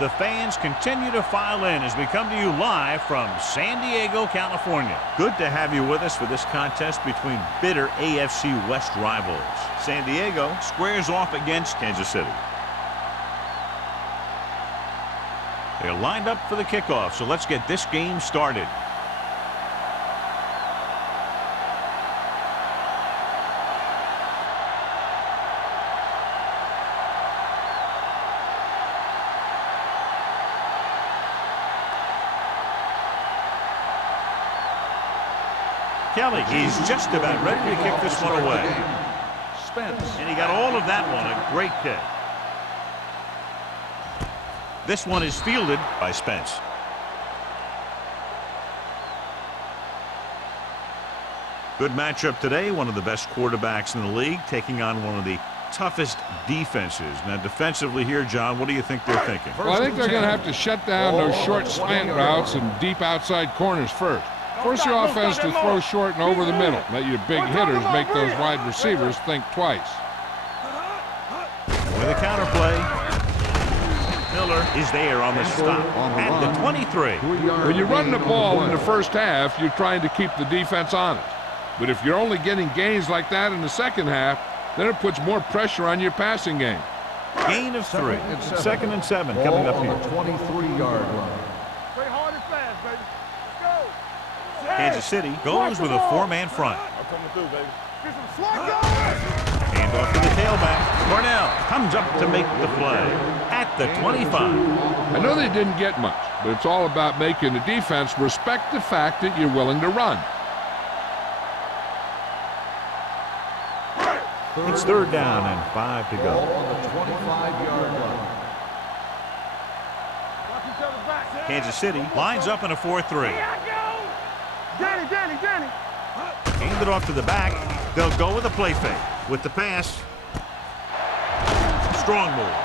The fans continue to file in as we come to you live from San Diego, California. Good to have you with us for this contest between bitter AFC West rivals. San Diego squares off against Kansas City. They're lined up for the kickoff, so let's get this game started. Kelly, he's just about ready to kick this one away. And he got all of that one, a great kick. This one is fielded by Spence. Good matchup today. One of the best quarterbacks in the league taking on one of the toughest defenses. Now defensively here, John, what do you think they're thinking? Well, I think they're going to have to shut down those short slant routes and deep outside corners first. Force your offense to throw short and over the middle. Let your big hitters make those wide receivers think twice. With a counterplay. Miller is there on the stop at the 23. When you're running the ball in the first half, you're trying to keep the defense honest. But if you're only getting gains like that in the second half, then it puts more pressure on your passing game. Gain of 3. Second and 7 coming up here. 23-yard line. Play hard and fast, baby. Let's go. Kansas City goes with a 4-man front. I'm coming through, baby. Get some slack going. Hand off to the tailback. Cornell comes up to make the play at the 25. I know they didn't get much, but it's all about making the defense respect the fact that you're willing to run. It's 3rd down and 5 to go. On the 25-yard line. Kansas City lines up in a 4-3. Danny. Hand it off to the back. They'll go with a play fake. With the pass. Strong move.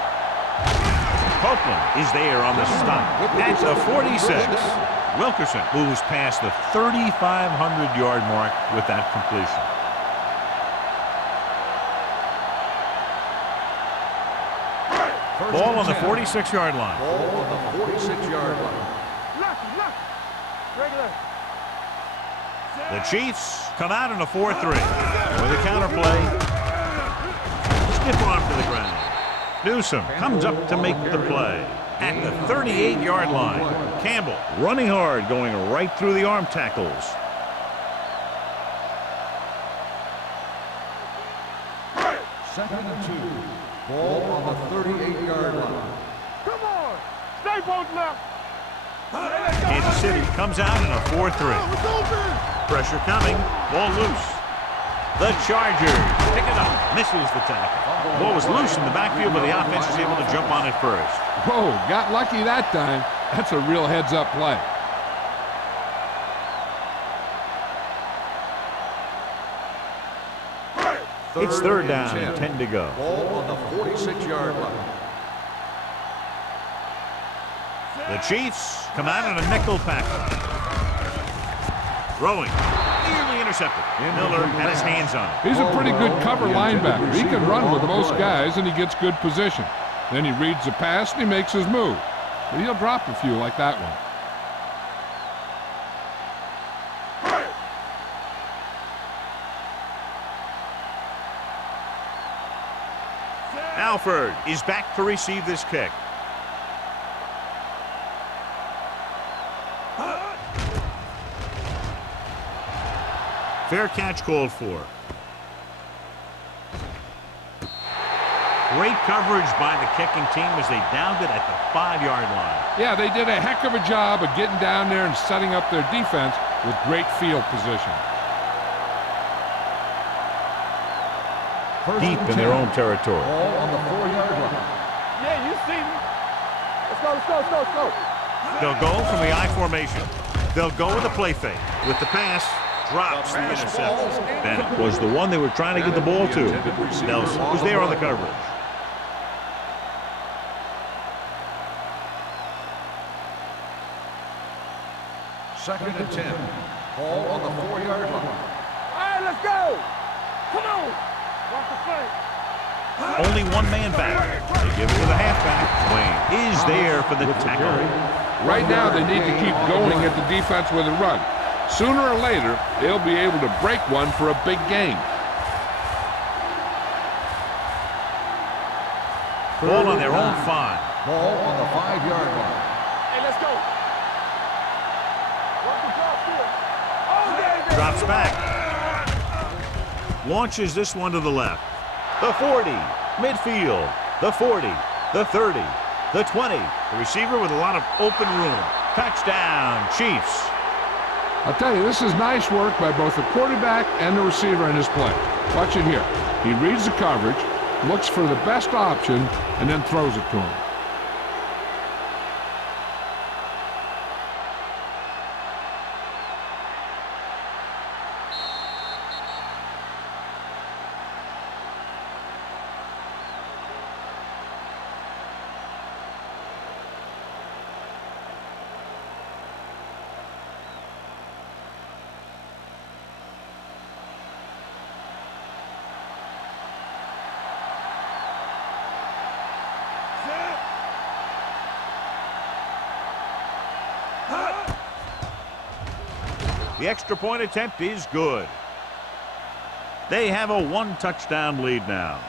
Copeland is there on the stop at the 46. Wilkerson moves past the 3,500-yard mark with that completion. Ball on the 46-yard line. Ball on the 46-yard line. The Chiefs come out in a 4-3 with a counterplay. Stiff arm to the ground. Newsom comes up to make the play at the 38-yard line. Campbell running hard, going right through the arm tackles. Second and 2. Ball on the 38-yard line. Come on. Stay posted up. Kansas City comes out in a 4-3. Pressure coming. Ball loose. The Chargers pick it up. Misses the tackle. Ball was loose in the backfield, but the offense is able to jump on it first. Whoa, got lucky that time. That's a real heads-up play. It's 3rd down and 10 to go. Ball on the 46-yard line. The Chiefs come out in a nickel package. Throwing. Nearly intercepted. Miller had his hands on it. He's a pretty good cover linebacker. He can run with most guys, and he gets good position. Then he reads the pass, and he makes his move. But he'll drop a few like that one. Alford is back to receive this kick. Fair catch called for. Great coverage by the kicking team as they downed it at the 5-yard line. Yeah, they did a heck of a job of getting down there and setting up their defense with great field position. Deep in their own territory. Ball on the 4-yard line. Yeah, you see me. Let's go. They'll go from the I formation. They'll go with a play fake. With the pass, drops the interception. Bennett was the one they were trying to get the ball to. Nelson was there on the coverage. Second and 10. Ball on the 4-yard line. All right, let's go. Come on. Watch the play. Only one man back. They give it to the halfback. Wayne is there for the tackle. Right now, they need to keep going at the defense with a run. Sooner or later, they'll be able to break one for a big gain. Ball on their own 5. Ball on the 5-yard line. Hey, let's go. Work the drop here. Oh, there. Drops back. Launches this one to the left. The 40. Midfield. The 40. The 30. The 20. The receiver with a lot of open room. Touchdown, Chiefs. I'll tell you, this is nice work by both the quarterback and the receiver in his play. Watch it here. He reads the coverage, looks for the best option, and then throws it to him. The extra point attempt is good. They have a 1-touchdown lead now.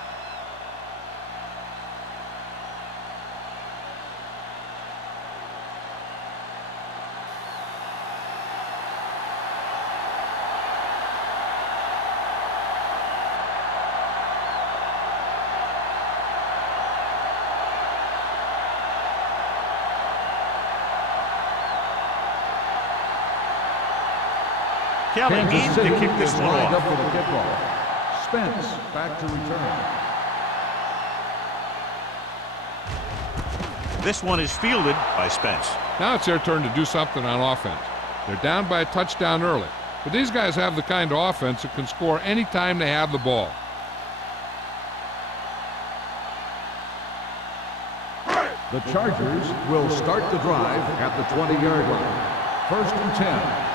Kelly in Kansas to City kick this is one lined off. up for the kickoff. Spence back to return. This one is fielded by Spence. Now it's their turn to do something on offense. They're down by a touchdown early, but these guys have the kind of offense that can score any time they have the ball. The Chargers will start the drive at the 20-yard line. 1st and 10.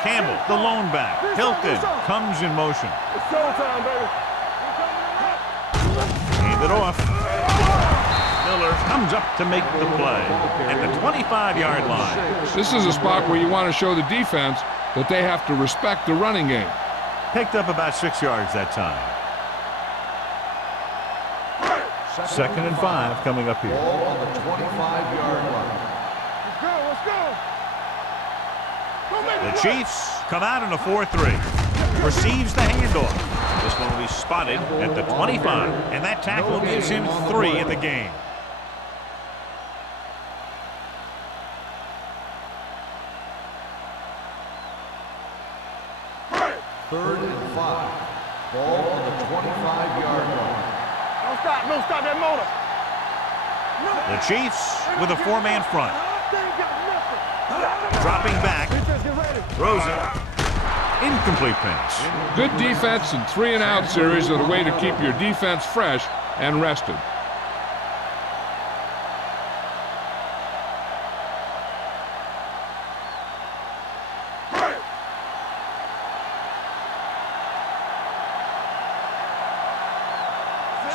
Campbell, the lone back. Hilton comes in motion. It's showtime, baby. Hand it off. Miller comes up to make the play at the 25-yard line. This is a spot where you want to show the defense that they have to respect the running game. Picked up about 6 yards that time. 2nd and 5 coming up here. Ball on the 25-yard line. Let's go, let's go. The Chiefs come out in a 4-3. Receives the handoff. This one will be spotted at the 25, and that tackle gives him 3 in the game. Third and 5. Ball on the 25-yard line. Don't stop that motor. The Chiefs with a 4-man front. Dropping back. Throws it. Incomplete pass. Good defense and 3-and-out series are the way to keep your defense fresh and rested.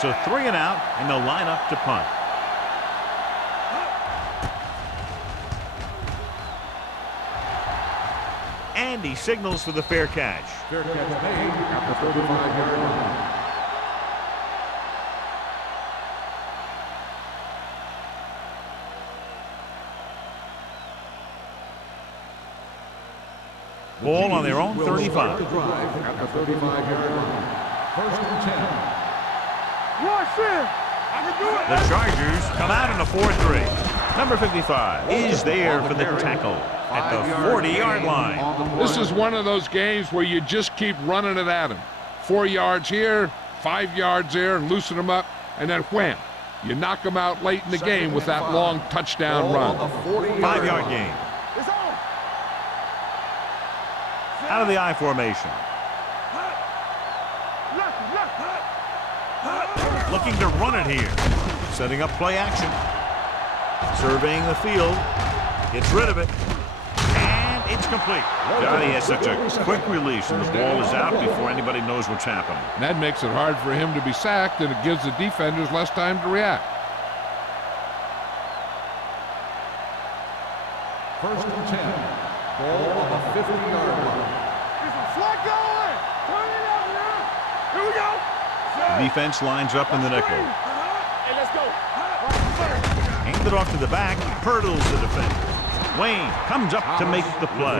So 3 and out, and they'll line up to punt. And he signals for the fair catch. Fair catch made at the 35-yard line. Ball on their own Will 35. start the drive at the 35-yard line. 1st and 10. Rush in. I can do it. The Chargers come out in a 4-3. Number 55 is there for the tackle at the 40-yard line. This is one of those games where you just keep running it at them. 4 yards here, 5 yards there, and loosen them up, and then wham. You knock them out late in the game with that long touchdown run. 5-yard gain. It's on. Out of the I formation. Looking to run it here. Setting up play action. Surveying the field. Gets rid of it. And it's It's complete. Johnny has such a quick release, and the ball is out before anybody knows what's happening. That makes it hard for him to be sacked, and it gives the defenders less time to react. First and 10. Ball on the 50-yard line. Slide going. Turn it up now. Here we go. The defense lines up in the nickel. Hey, let's go. Hand it off to the back. Hurdles the defender. Wayne comes up to make the play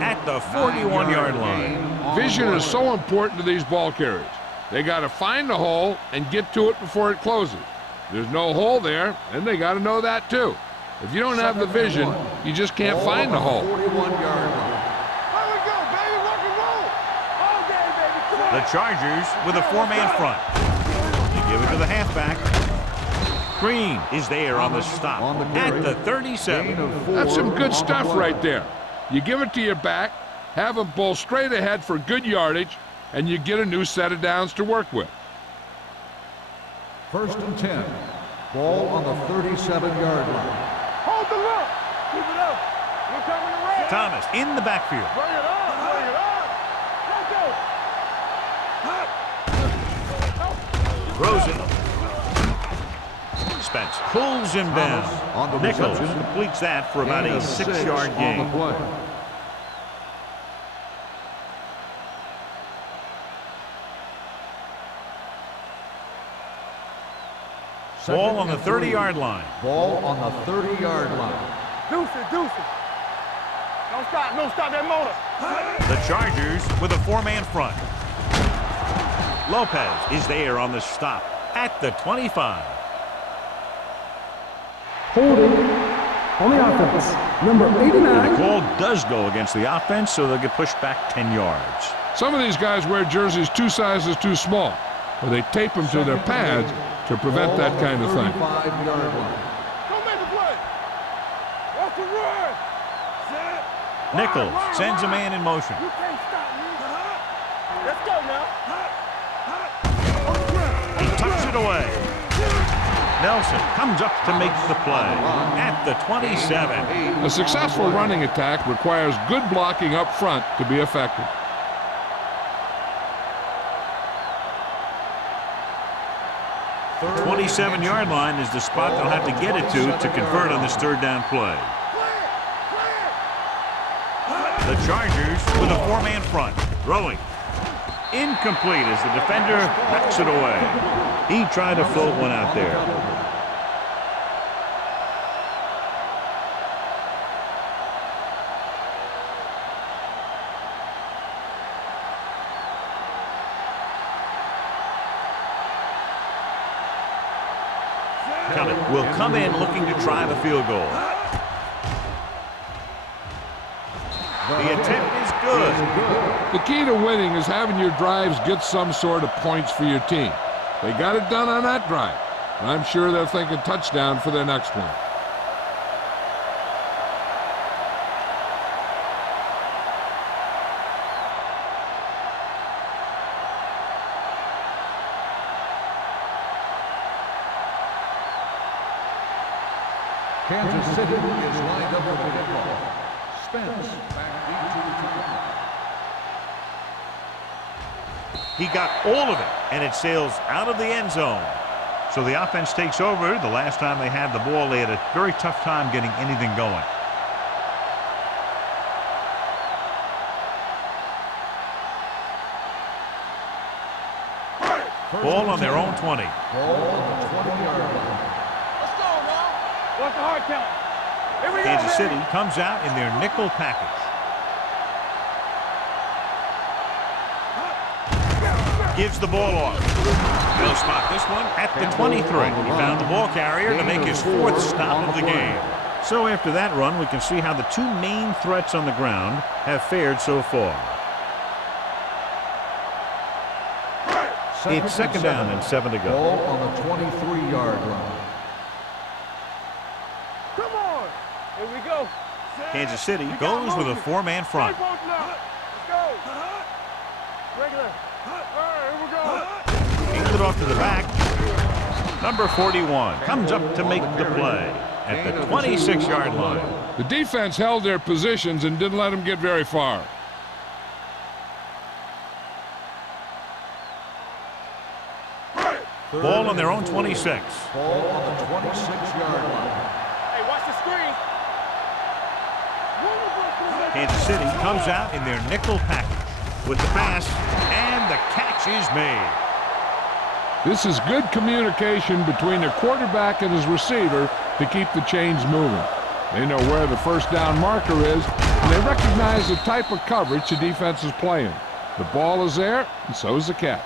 at the 41-yard line. Vision is so important to these ball carriers. They got to find the hole and get to it before it closes. There's no hole there, and they got to know that too. If you don't have the vision, you just can't find the hole. 41-yard line. Here we go, baby. Rock and roll. All day, baby. Come on. The Chargers with a four-man front. They give it to the halfback. Green is there on the stop at the 37. That's some good stuff right there. You give it to your back, have them pull straight ahead for good yardage, and you get a new set of downs to work with. First and 10. Ball on the 37-yard line. Hold the look. Keep it up. We're coming around. Thomas in the backfield. Bring it on. Bring it on. Let's go. Rosen. Spence pulls him down. On the Nichols reception. completes that for about a 6-yard on gain. the play. Ball on the 30-yard line. Ball on the 30-yard line. Deuce it. Don't stop. No, stop that motor. The Chargers with a four-man front. Lopez is there on the stop at the 25. Holding on the offense, number The 89. call does go against the offense, so they'll get pushed back 10 yards. Some of these guys wear jerseys 2 sizes too small, or they tape them to their pads to prevent that kind of thing. 35-yard line. Don't make the play. What's the run? Set. Nichols sends a man in motion. You can't stop me. Let's go now. He tucks it away. Nelson comes up to make the play at the 27. A successful running attack requires good blocking up front to be effective. The 27-yard line is the spot they'll have to get it to convert on this third down play. The Chargers with a four-man front. Throwing. Incomplete as the defender backs it away. He tried to float one out there. Will come in looking to try the field goal. The attempt is good. The key to winning is having your drives get some sort of points for your team. They got it done on that drive, and I'm sure they're thinking touchdown for their next one. Kansas City is lined up with the football. Spence back deep to the top. He got all of it, and it sails out of the end zone. So the offense takes over. The last time they had the ball, they had a very tough time getting anything going. Ball on their own 20. Ball on the 20-yard line. Let's go now. What's the hard count? Here we go, Kansas baby. City comes out in their nickel package. Gives the ball off. They'll spot this one at the 23. He found the ball carrier to make his fourth stop of the game. So after that run, we can see how the two main threats on the ground have fared so far. It's second down and 7 to go. Ball on the 23-yard line. Come on. Here we go. Kansas City goes with a four-man front. Let's go. Regular. All right, here we go. Hands it off to the back. Number 41 comes up to make the play at the 26-yard line. The defense held their positions and didn't let them get very far. Ball on their own 26. Ball on the 26-yard line. Hey, watch the screen. Kansas City comes out in their nickel package with the pass, and the catch is made. This is good communication between the quarterback and his receiver to keep the chains moving. They know where the first down marker is, and they recognize the type of coverage the defense is playing. The ball is there, and so is the catch.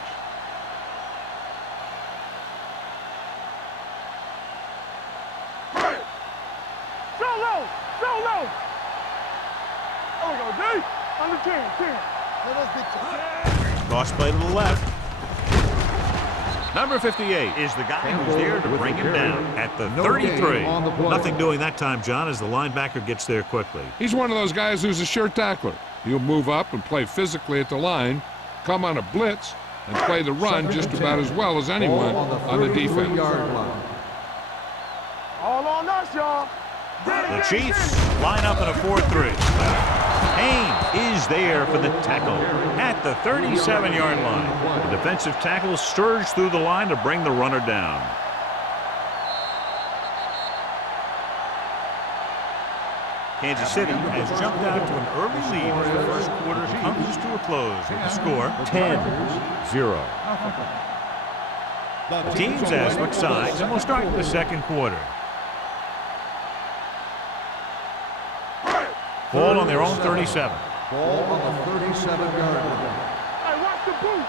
Cross play to the left. Number 58 is the guy who's there to bring him down at the 33. Nothing doing that time, John, as the linebacker gets there quickly. He's one of those guys who's a sure tackler. He'll move up and play physically at the line, come on a blitz, and play the run just about as well as anyone on the defense. All on us, y'all. The Chiefs line up in a 4-3. Payne is there for the tackle at the 37-yard line. The defensive tackle surged through the line to bring the runner down. Kansas City has jumped out to an early lead as the first quarter comes to a close with the score 10-0. The teams have switched sides and will start the second quarter. Ball on their own 37. Ball on the 37-yard line. Hey, watch the boot.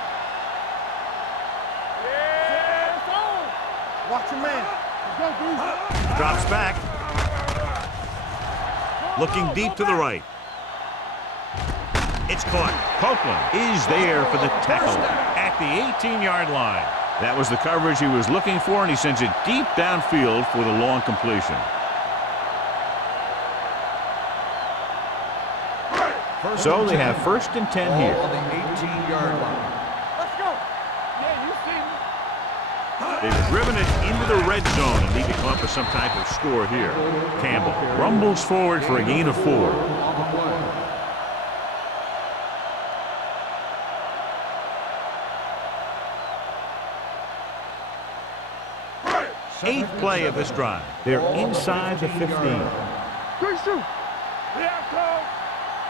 Yeah, it's on. Watch your man. Let's go, Bruce. Drops back. Looking deep to the right. It's caught. Copeland is there for the tackle at the 18-yard line. That was the coverage he was looking for, and he sends it deep downfield for the long completion. So they have 1st and 10 here. Ball on the 18-yard line. Let's go. Yeah, you see me. They've driven it into the red zone and need to come up with some type of score here. Campbell rumbles forward for a gain of 4. On the play. 8th play of this drive. They're inside the 15. Good shoot. Yeah, coach.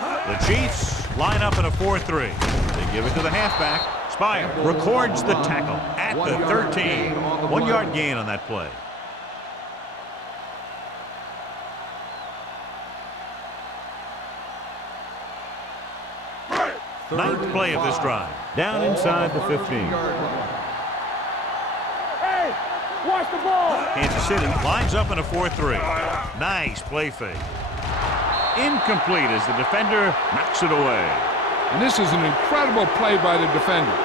The Chiefs line up in a 4-3. They give it to the halfback. Spire records the tackle at the 13. 1-yard gain on that play. Ninth play of this drive. Down inside the 15. Hey, watch the ball. Kansas City lines up in a 4-3. Nice play fake. Incomplete as the defender knocks it away. And this is an incredible play by the defender.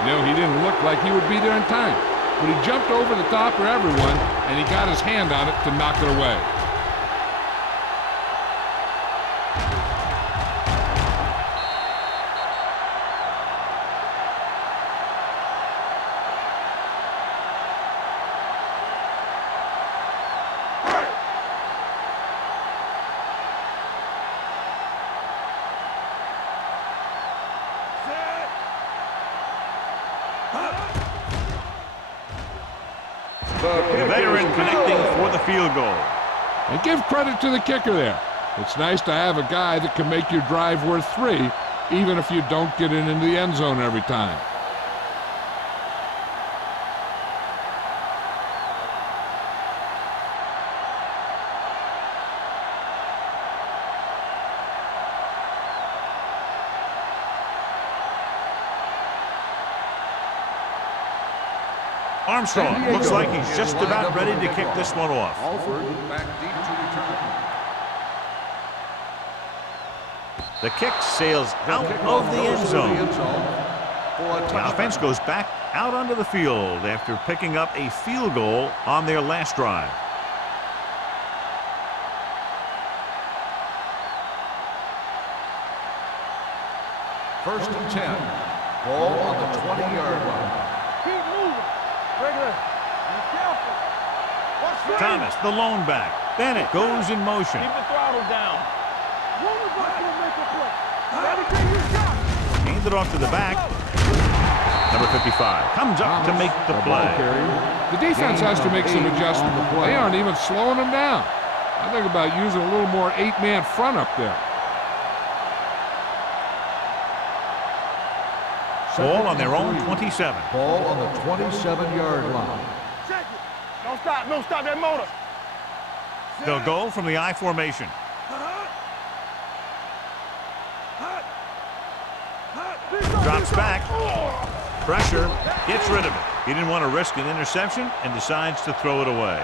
You know, he didn't look like he would be there in time, but he jumped over the top of everyone, and he got his hand on it to knock it away. The veteran connecting for the field goal. And give credit to the kicker there. It's nice to have a guy that can make your drive worth 3, even if you don't get it into the end zone every time. Armstrong looks like he's just about ready to kick this one off. Alford back deep to return. The kick sails out of the end zone. The offense goes back out onto the field after picking up a field goal on their last drive. First and 10. Ball on the 20-yard line. Keep moving. Regular. Be careful. Watch the Thomas, the lone back. Bennett goes in motion. Keep the throttle down. One of us will make a play. Everything you got. Hands it off to the back. Number 55 comes up to make the play. The defense has to make some adjustments. They aren't even slowing them down. I think about using a little more 8-man front up there. Ball on their own 27. Ball on the 27-yard line. Check it. Don't stop. Don't stop that motor. They'll go from the I formation. Drops back. Pressure. Gets rid of it. He didn't want to risk an interception and decides to throw it away.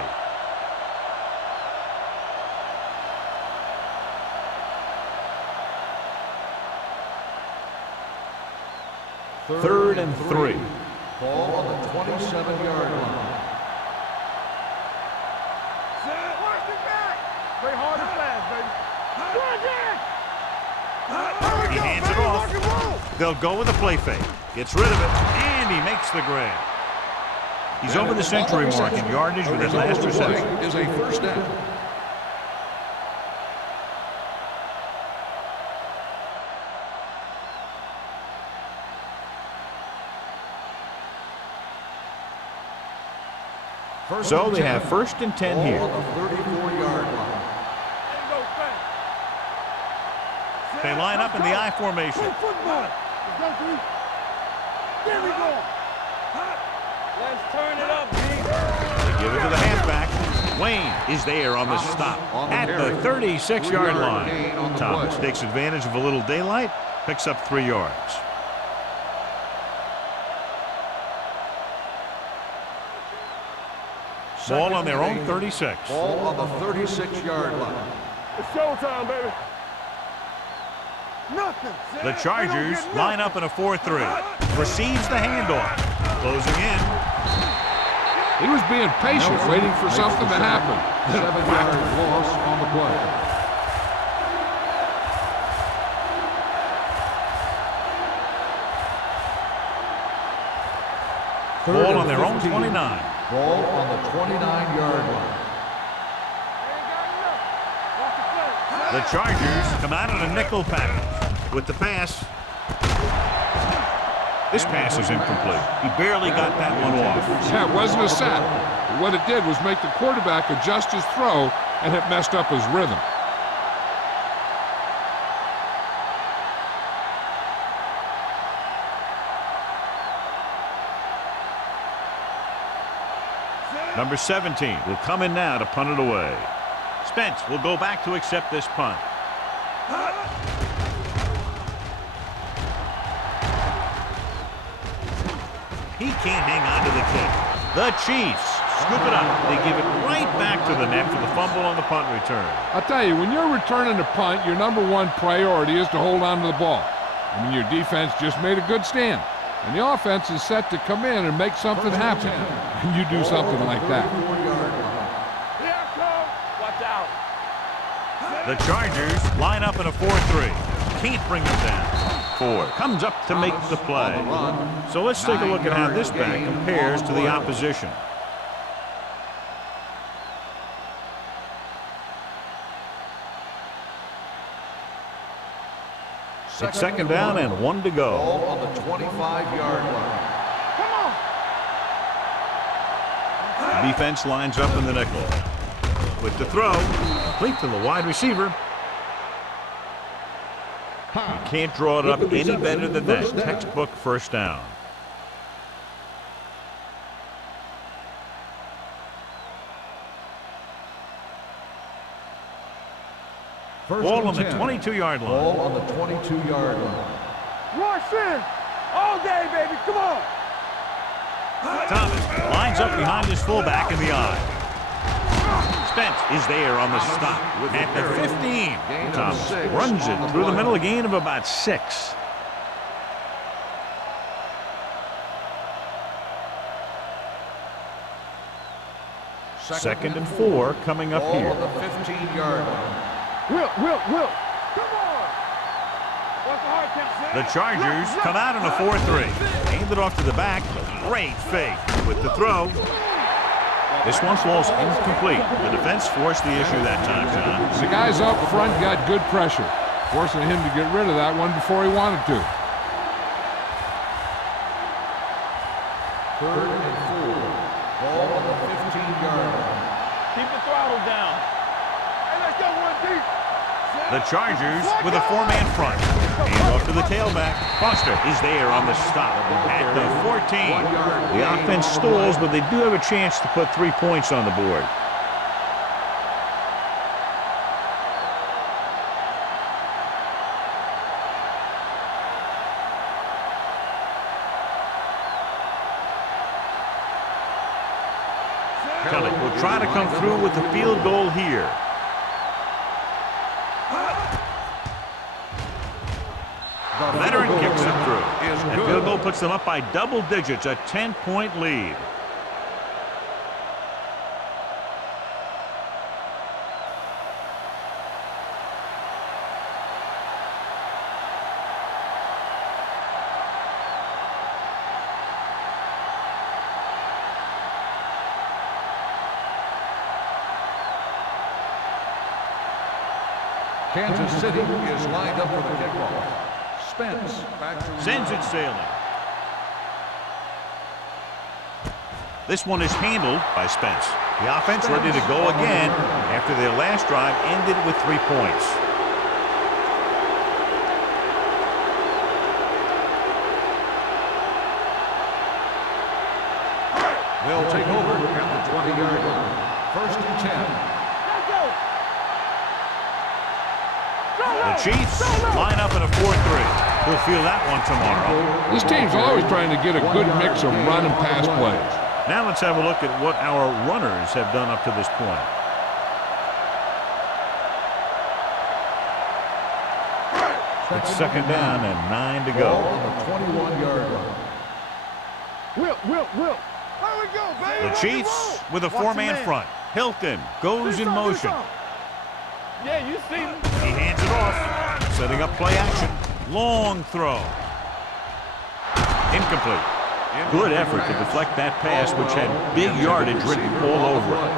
Third and 3. Ball on the 27-yard line. Play hard and fast, baby. He hands it off. They'll go with a play fake. Gets rid of it, and he makes the grab. He's over the century mark in yardage with his last reception. Is a first down. So they have first and 10 here. Ball on the 34-yard line. They line up in the I formation. Football. There we go. Let's turn it up, They give it to the halfback. Wayne is there on the stop at the 36-yard line. Thomas takes advantage of a little daylight, picks up 3 yards. Ball on their own 36. Ball on the 36-yard line. It's showtime, baby. Nothing. The Chargers line up in a 4-3. Receives the handoff. Closing in. He was being patient, waiting for something to happen. 7-yard loss on the play. Ball on their own 29. Ball on the 29-yard line. The Chargers come out in a nickel package with the pass. This pass is incomplete. He barely got that one off. Yeah, it wasn't a sack. What it did was make the quarterback adjust his throw, and it messed up his rhythm. Number 17 will come in now to punt it away. Spence will go back to accept this punt. He can't hang on to the kick. The Chiefs scoop it up. They give it right back to the net for the fumble on the punt return. I'll tell you, when you're returning a punt, your number one priority is to hold on to the ball. I mean, your defense just made a good stand. And the offense is set to come in and make something happen. And you do something like that. Here comes. Watch out. The Chargers line up in a 4-3. Can't bring them down. Ford comes up to make the play. So let's take a look at how this back compares to the opposition. It's second down and 1 to go. Ball on the 25-yard line. Come on. The defense lines up in the nickel. With the throw, complete to the wide receiver. You can't draw it up any better than that. Textbook first down. Ball on the 22-yard line. Ball on the 22-yard line. Rush in. All day, baby. Come on. Thomas lines up behind his fullback in the eye. Spence is there on the stop at the 15. Thomas runs it through the middle, a gain of about 6. Second and 4 coming up Ball here. on the 15-yard line. Will. Come on. What's the hard count? The Chargers come out in a 4-3. Hand it off to the back. Great fake with the throw. This one falls incomplete. The defense forced the issue that time, John. The guys up front got good pressure, forcing him to get rid of that one before he wanted to. 3rd and 4. Ball on the 15-yard line. Keep the throttle down. Hey, let's go one deep. The Chargers with a 4-man front. Hand off to the tailback. Foster is there on the stop at the 14. The offense stalls, but they do have a chance to put 3 points on the board. Kelly will try to come through with the field goal here. The veteran kicks it through. And field goal puts them up by double digits, a 10-point lead. Kansas City is lined up for the kickoff. Spence back to Sends it sailing. This one is handled by Spence. The offense ready to go again after their last drive ended with 3 points. They'll take over at the 20-yard line. 1st and 10. The Chiefs line up in a 4-3. We'll feel that one tomorrow. This team's always trying to get a good mix of run and pass plays. Now let's have a look at what our runners have done up to this point. It's 2nd down and 9 to go. Ball on the 21-yard line. Will. There we go, baby. The Chiefs with a 4-man front. Hilton goes in motion. Yeah, you see me. He hands it off. Setting up play action. Long throw. Incomplete. Good effort to deflect that pass, which had big yardage written all over it.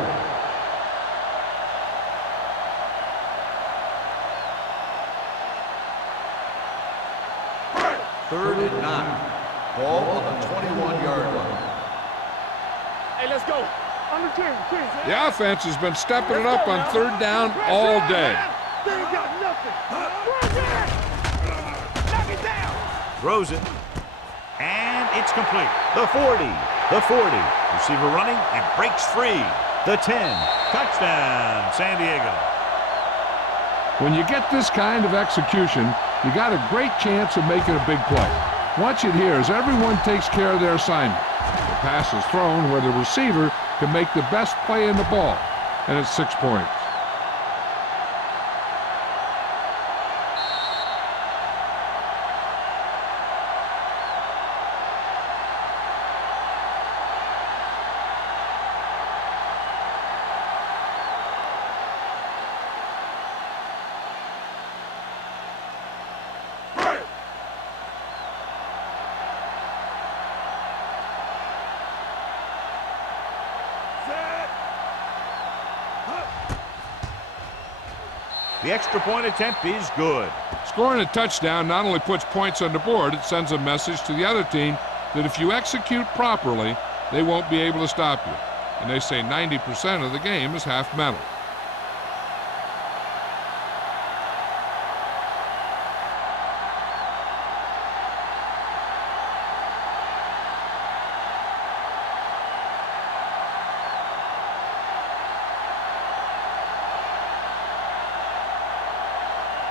Third and 9. Ball on the 21-yard line. Hey, let's go. Under 10. The offense has been stepping it up on 3rd down all day. They ain't got nothing. Knock it down. Throws it. And it's complete. The 40. The 40. Receiver running and breaks free. The 10. Touchdown, San Diego. When you get this kind of execution, you got a great chance of making a big play. Watch it here as everyone takes care of their assignment. The pass is thrown where the receiver can make the best play in the ball, and it's 6 points. The extra point attempt is good. Scoring a touchdown not only puts points on the board, it sends a message to the other team that if you execute properly, they won't be able to stop you. And they say 90% of the game is half mental.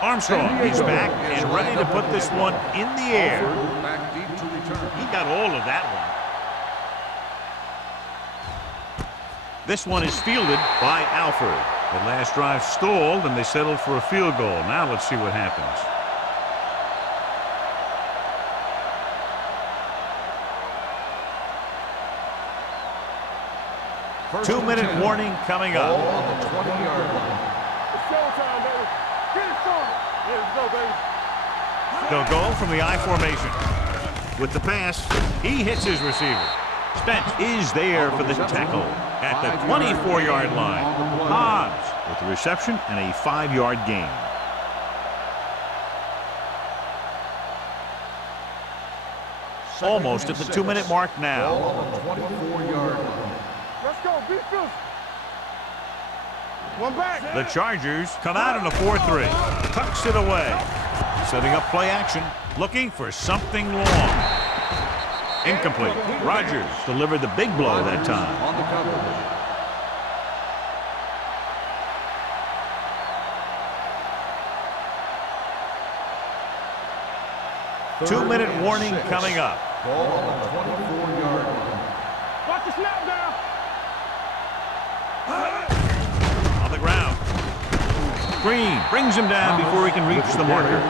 Armstrong is back and ready to put this one in the air. Back deep to return. He got all of that one. This one is fielded by Alford. The last drive stalled and they settled for a field goal. Now let's see what happens. First 2-minute and 10. warning coming Ball up. on the 20-yard line. It's showtime, baby. Get it started. Yeah, let's go, baby. They'll go from the I formation. With the pass, he hits his receiver. Spence is there for the tackle at the 24-yard line. Hobbs with the reception and a 5-yard gain. Almost at the 2-minute mark now. Let's go. Beat this. One back. The Chargers come out in a 4-3. Tucks it away. Setting up play action. Looking for something long. Incomplete. Rodgers delivered the big blow that time. On the coverage. Two-minute warning coming up. Ball on the 24-yard line. Watch the snap down. On the ground. Green brings him down before he can reach the marker.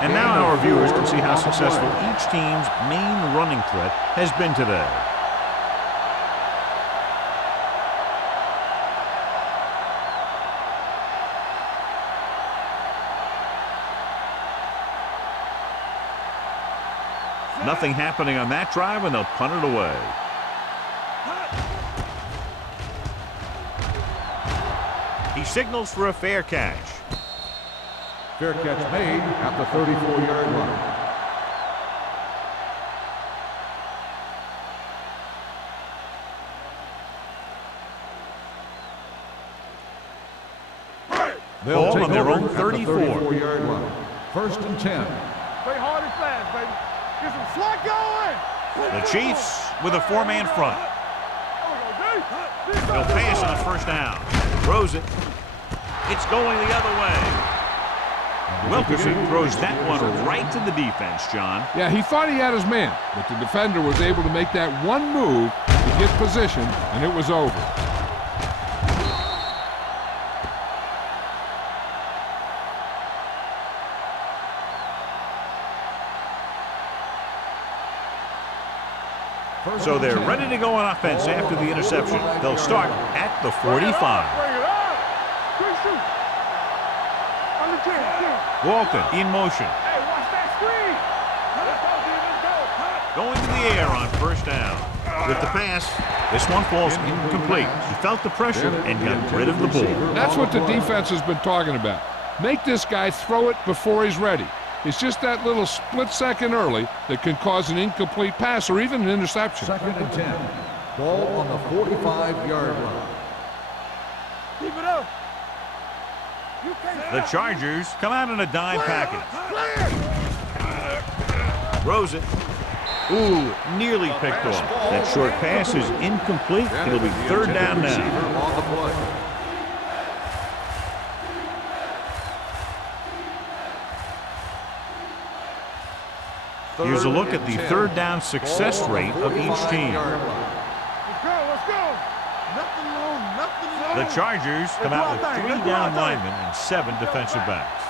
And now our viewers can see how successful each team's main running threat has been today. Nothing happening on that drive, and they'll punt it away. He signals for a fair catch. Fair catch made at the 34-yard line. They'll Ball take on their over own at the 34. 34-yard line. First and 10. Play hard and fast, baby. Get some slot going. The Chiefs with a 4-man front. They'll pass on first down. Throws it. It's going the other way. Wilkerson throws that one right to the defense, John. Yeah, he thought he had his man, but the defender was able to make that one move to get position, and it was over. So they're ready to go on offense after the interception. They'll start at the 45. Bring it up. Quick shoot. Under 10. Walton in motion. Hey, watch that screen. Let's go, Going to the air on first down. With the pass, this one falls incomplete. He felt the pressure and got rid of the ball. That's what the defense has been talking about. Make this guy throw it before he's ready. It's just that little split second early that can cause an incomplete pass or even an interception. Second and 10. Ball on the 45-yard line. Keep it up. The Chargers come out in a dime package. Throws it. Ooh, nearly picked off. That short pass is incomplete. It'll be third down now. On the play. Here's a look at the third down success rate of each team. Let's go. Nothing long. The Chargers come out with 3 down linemen and 7 defensive backs.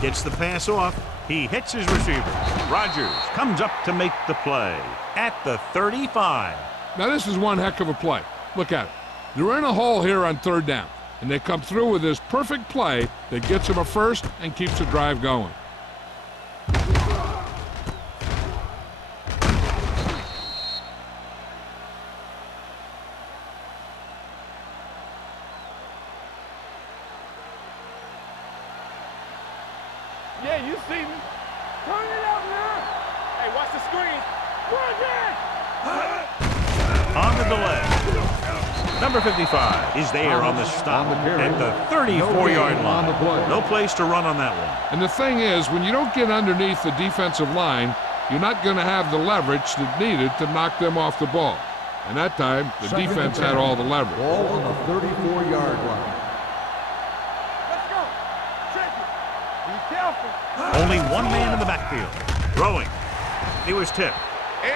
Gets the pass off. He hits his receiver. Rodgers comes up to make the play at the 35. Now this is one heck of a play. Look at it. They're in a hole here on third down, and they come through with this perfect play that gets them a first and keeps the drive going. Yeah, you see me. Turn it up now. Hey, watch the screen. Run it. On the delay. Number 55 is there on the stop at the 34-yard line. No place to run on that one. And the thing is, when you don't get underneath the defensive line, you're not going to have the leverage that needed to knock them off the ball. And that time, the defense had all the leverage. Ball on the 34-yard line. Let's go. Check it. Be careful. Only one man in the backfield. Throwing. He was tipped.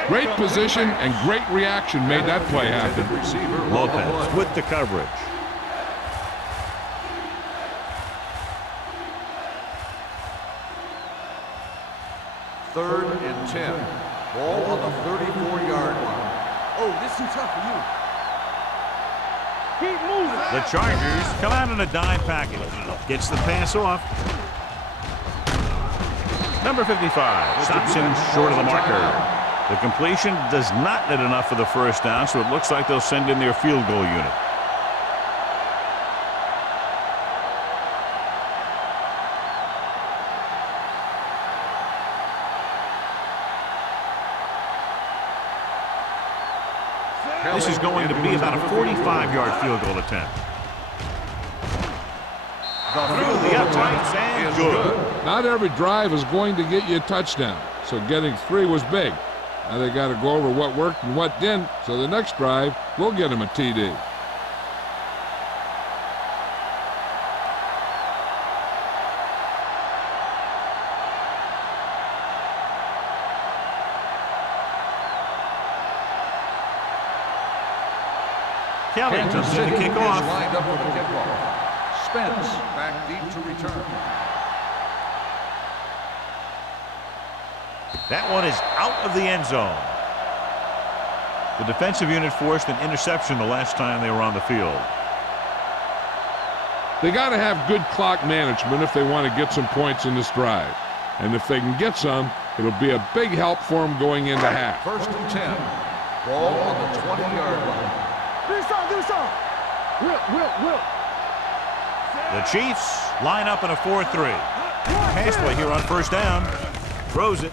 Great position and great reaction made that play happen. Lopez with the coverage. Third and 10. Ball on the 34-yard line. Oh, this too tough for you. Keep moving. The Chargers come out in a dime package. Gets the pass off. Number 55 stops him short of the marker. The completion does not net enough for the first down, so it looks like they'll send in their field goal unit. This is going to be about a 45-yard field goal attempt. Through the uprights and good. Not every drive is going to get you a touchdown, so getting 3 was big. Now they got to go over what worked and what didn't, so the next drive will get them a TD. Kelly comes in to kick off. Lined up for the kickoff. Spence back deep to return. That one is out of the end zone. The defensive unit forced an interception the last time they were on the field. They got to have good clock management if they want to get some points in this drive. And if they can get some, it'll be a big help for them going into half. 1st and 10. Ball on the 20-yard line. Do some. Will. The Chiefs line up in a 4-3. Pass play here on first down. Throws it.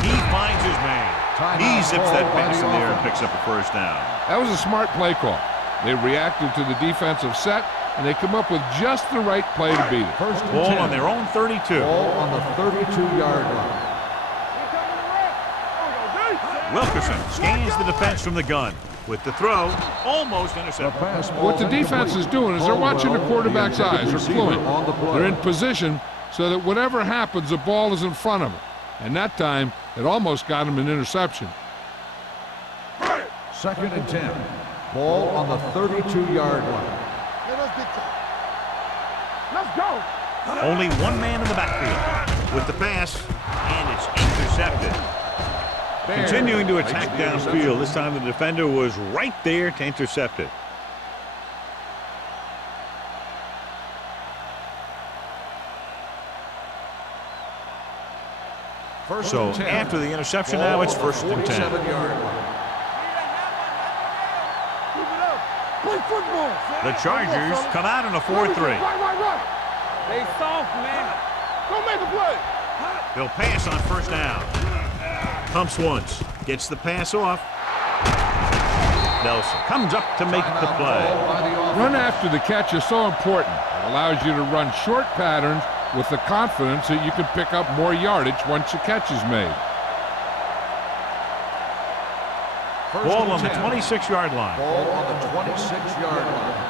He finds his man. He zips that pass in the air and picks up a first down. That was a smart play call. They reacted to the defensive set, and they come up with just the right play to beat it. 1st and Ball 10. on their own 32. Ball on the 32-yard line. Wilkerson scans the defense from the gun. With the throw, almost intercepted. What the defense is doing is they're watching the quarterback's eyes. They're cluing. They're in position so that whatever happens, the ball is in front of them. And that time, it almost got him an interception. 2nd and 10. Ball on the 32-yard line. Let's go. Only one man in the backfield with the pass, and it's intercepted. Continuing to attack downfield. This time the defender was right there to intercept it. So after the interception, now it's 1st and 10. Play football. The Chargers come out in a 4-3. Right. They soft, man. Go make a play. They'll pass on first down. Pumps once, gets the pass off. Nelson comes up to make the play. Run after the catch is so important. It allows you to run short patterns with the confidence that you can pick up more yardage once the catch is made. Ball on the 26-yard line. Ball on the 26-yard line.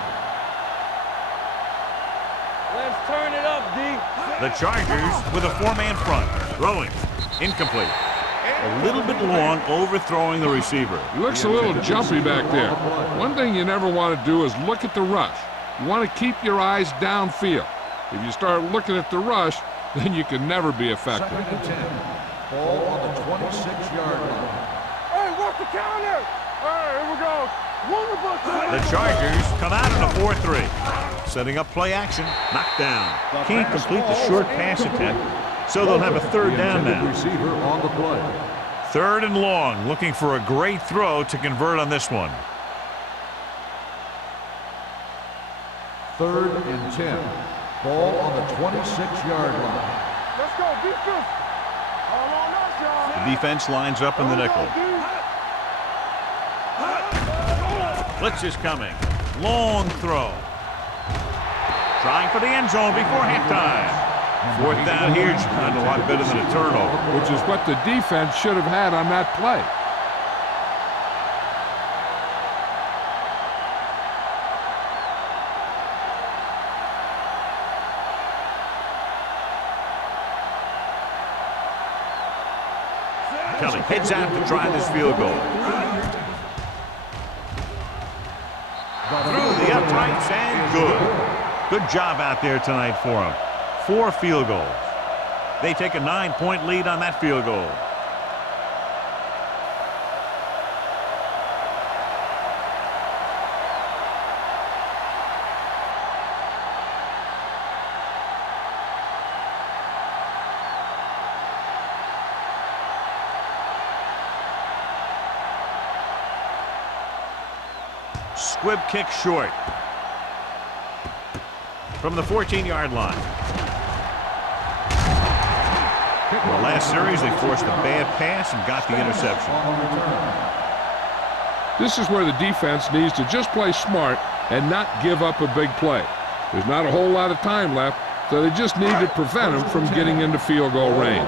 Let's turn it up, D. The Chargers with a 4-man front. Throwing. Incomplete. A little bit long, overthrowing the receiver. He looks a little jumpy back there. One thing you never want to do is look at the rush. You want to keep your eyes downfield. If you start looking at the rush, then you can never be effective. 2nd and 10. Ball on the 26-yard line. Hey, watch the counter. All right, here we go. The Chargers come out in a 4-3. Setting up play action. Knocked down. Can't complete the short pass attempt, so they'll have a 3rd down now. Receiver on the play. 3rd and long, looking for a great throw to convert on this one. 3rd and 10. Ball on the 26-yard line. Let's go, defense. All on us, y'all. The defense lines up in the nickel. Blitz is coming. Long throw. Trying for the end zone before halftime. 4th down here should find a lot better than a turnover. Which is what the defense should have had on that play. Kelly heads out to try this field goal. Through the uprights and good. Good job out there tonight for him. 4 field goals. They take a 9-point lead on that field goal. Squib kick short. From the 14-yard line. In the last series, they forced a bad pass and got the interception. This is where the defense needs to just play smart and not give up a big play. There's not a whole lot of time left, so they just need to prevent them from getting into field goal range.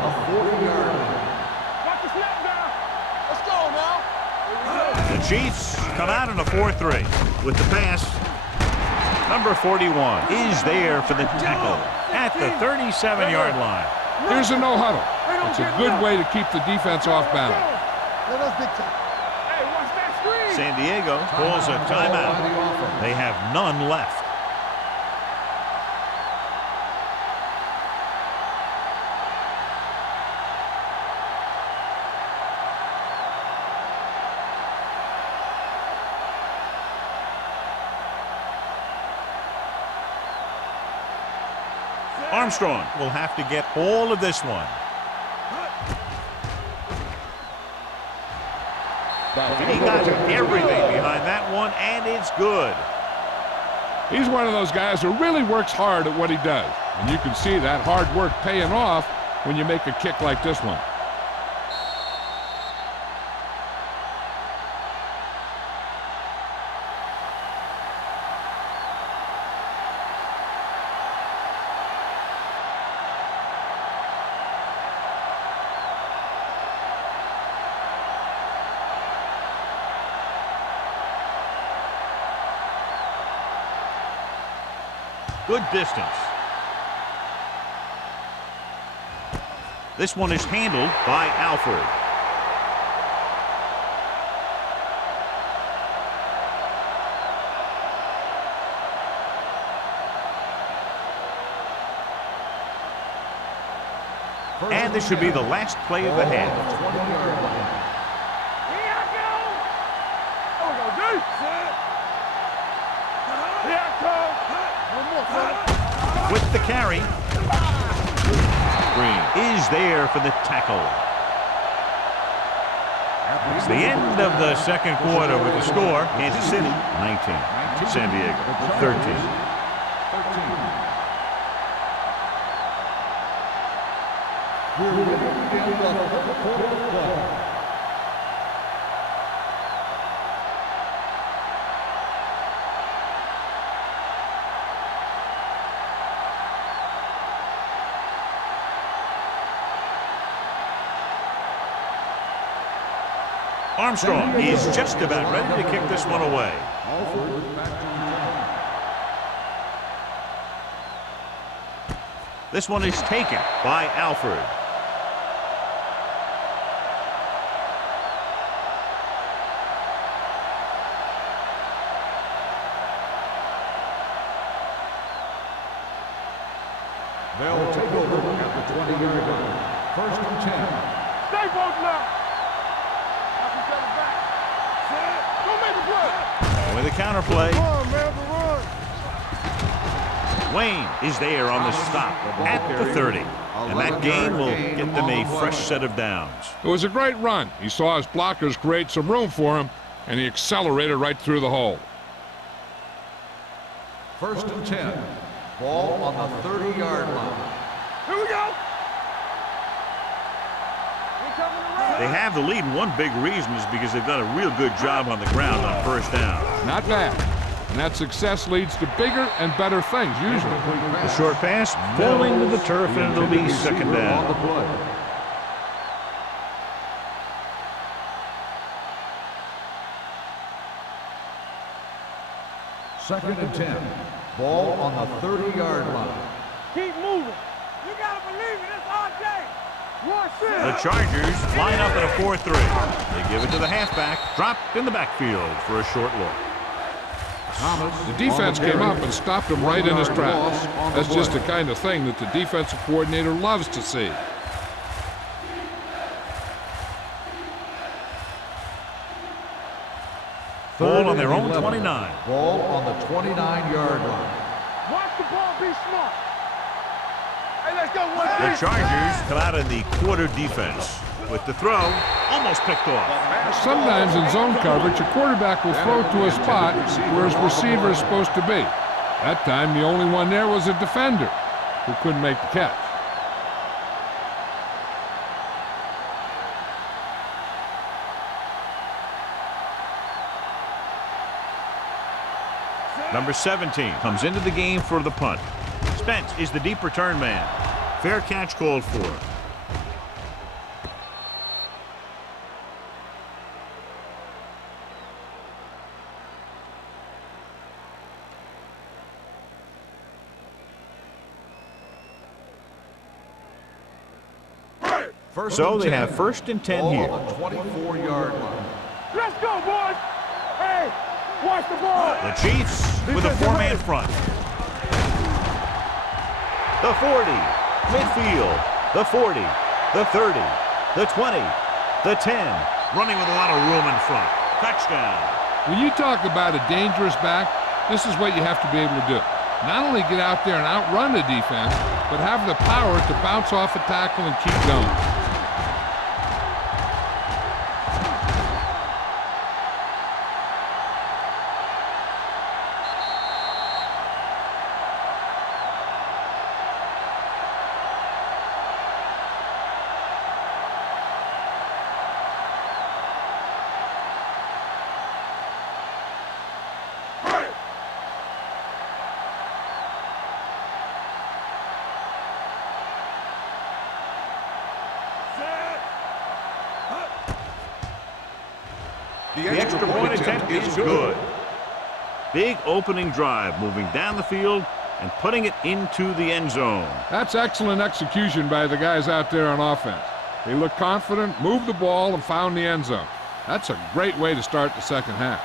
The Chiefs come out in a 4-3 with the pass. Number 41 is there for the tackle at the 37-yard line. Here's a no huddle. It's a good way to keep the defense off balance. San Diego calls a timeout. They have none left. Armstrong will have to get all of this one. He got everything behind that one, and it's good. He's one of those guys who really works hard at what he does. And you can see that hard work paying off when you make a kick like this one. Good distance. This one is handled by Alford. And this should be the last play of the half. With the carry, Green is there for the tackle. It's the end of the second quarter with the score. Kansas City 19, San Diego 13. Armstrong is just about ready to kick this one away. This one is taken by Alford. They'll take over at the 20-yard line. First and 10. Stay both now. With a counter play. Wayne is there on the stop at the 30. And that gain will get them a fresh set of downs. It was a great run. He saw his blockers create some room for him, and he accelerated right through the hole. First and 10. Ball on the 30-yard line. Here we go. They have the lead, and one big reason is because they've done a real good job on the ground on first down. Not bad. And that success leads to bigger and better things, usually. The short pass falling to the turf, and it'll be second down. Second and 10. Ball on the 30-yard line. Keep moving. You gotta believe it. It's our day. The Chargers line up in a 4-3. They give it to the halfback, dropped in the backfield for a short look. The defense came up and stopped him right in his tracks. That's just the kind of thing that the defensive coordinator loves to see. Ball on their own 29. Ball on the 29-yard line. Watch the ball, be smart. Hey, let's go. The Chargers come out in the quarter defense. With the throw, almost picked off. Sometimes in zone coverage, a quarterback will throw to a spot where his receiver is supposed to be. That time, the only one there was a defender who couldn't make the catch. Number 17 comes into the game for the punt. Spence is the deep return man. Fair catch called for. So they have 1st and 10 here. 24-yard line. Let's go, boys. Hey, watch the ball. The Chiefs with a 4-man front. The 40, midfield, the 40, the 30, the 20, the 10. Running with a lot of room in front. Touchdown. When you talk about a dangerous back, this is what you have to be able to do. Not only get out there and outrun the defense, but have the power to bounce off a tackle and keep going. The extra point attempt is good. Big opening drive, moving down the field and putting it into the end zone. That's excellent execution by the guys out there on offense. They looked confident, moved the ball, and found the end zone. That's a great way to start the second half.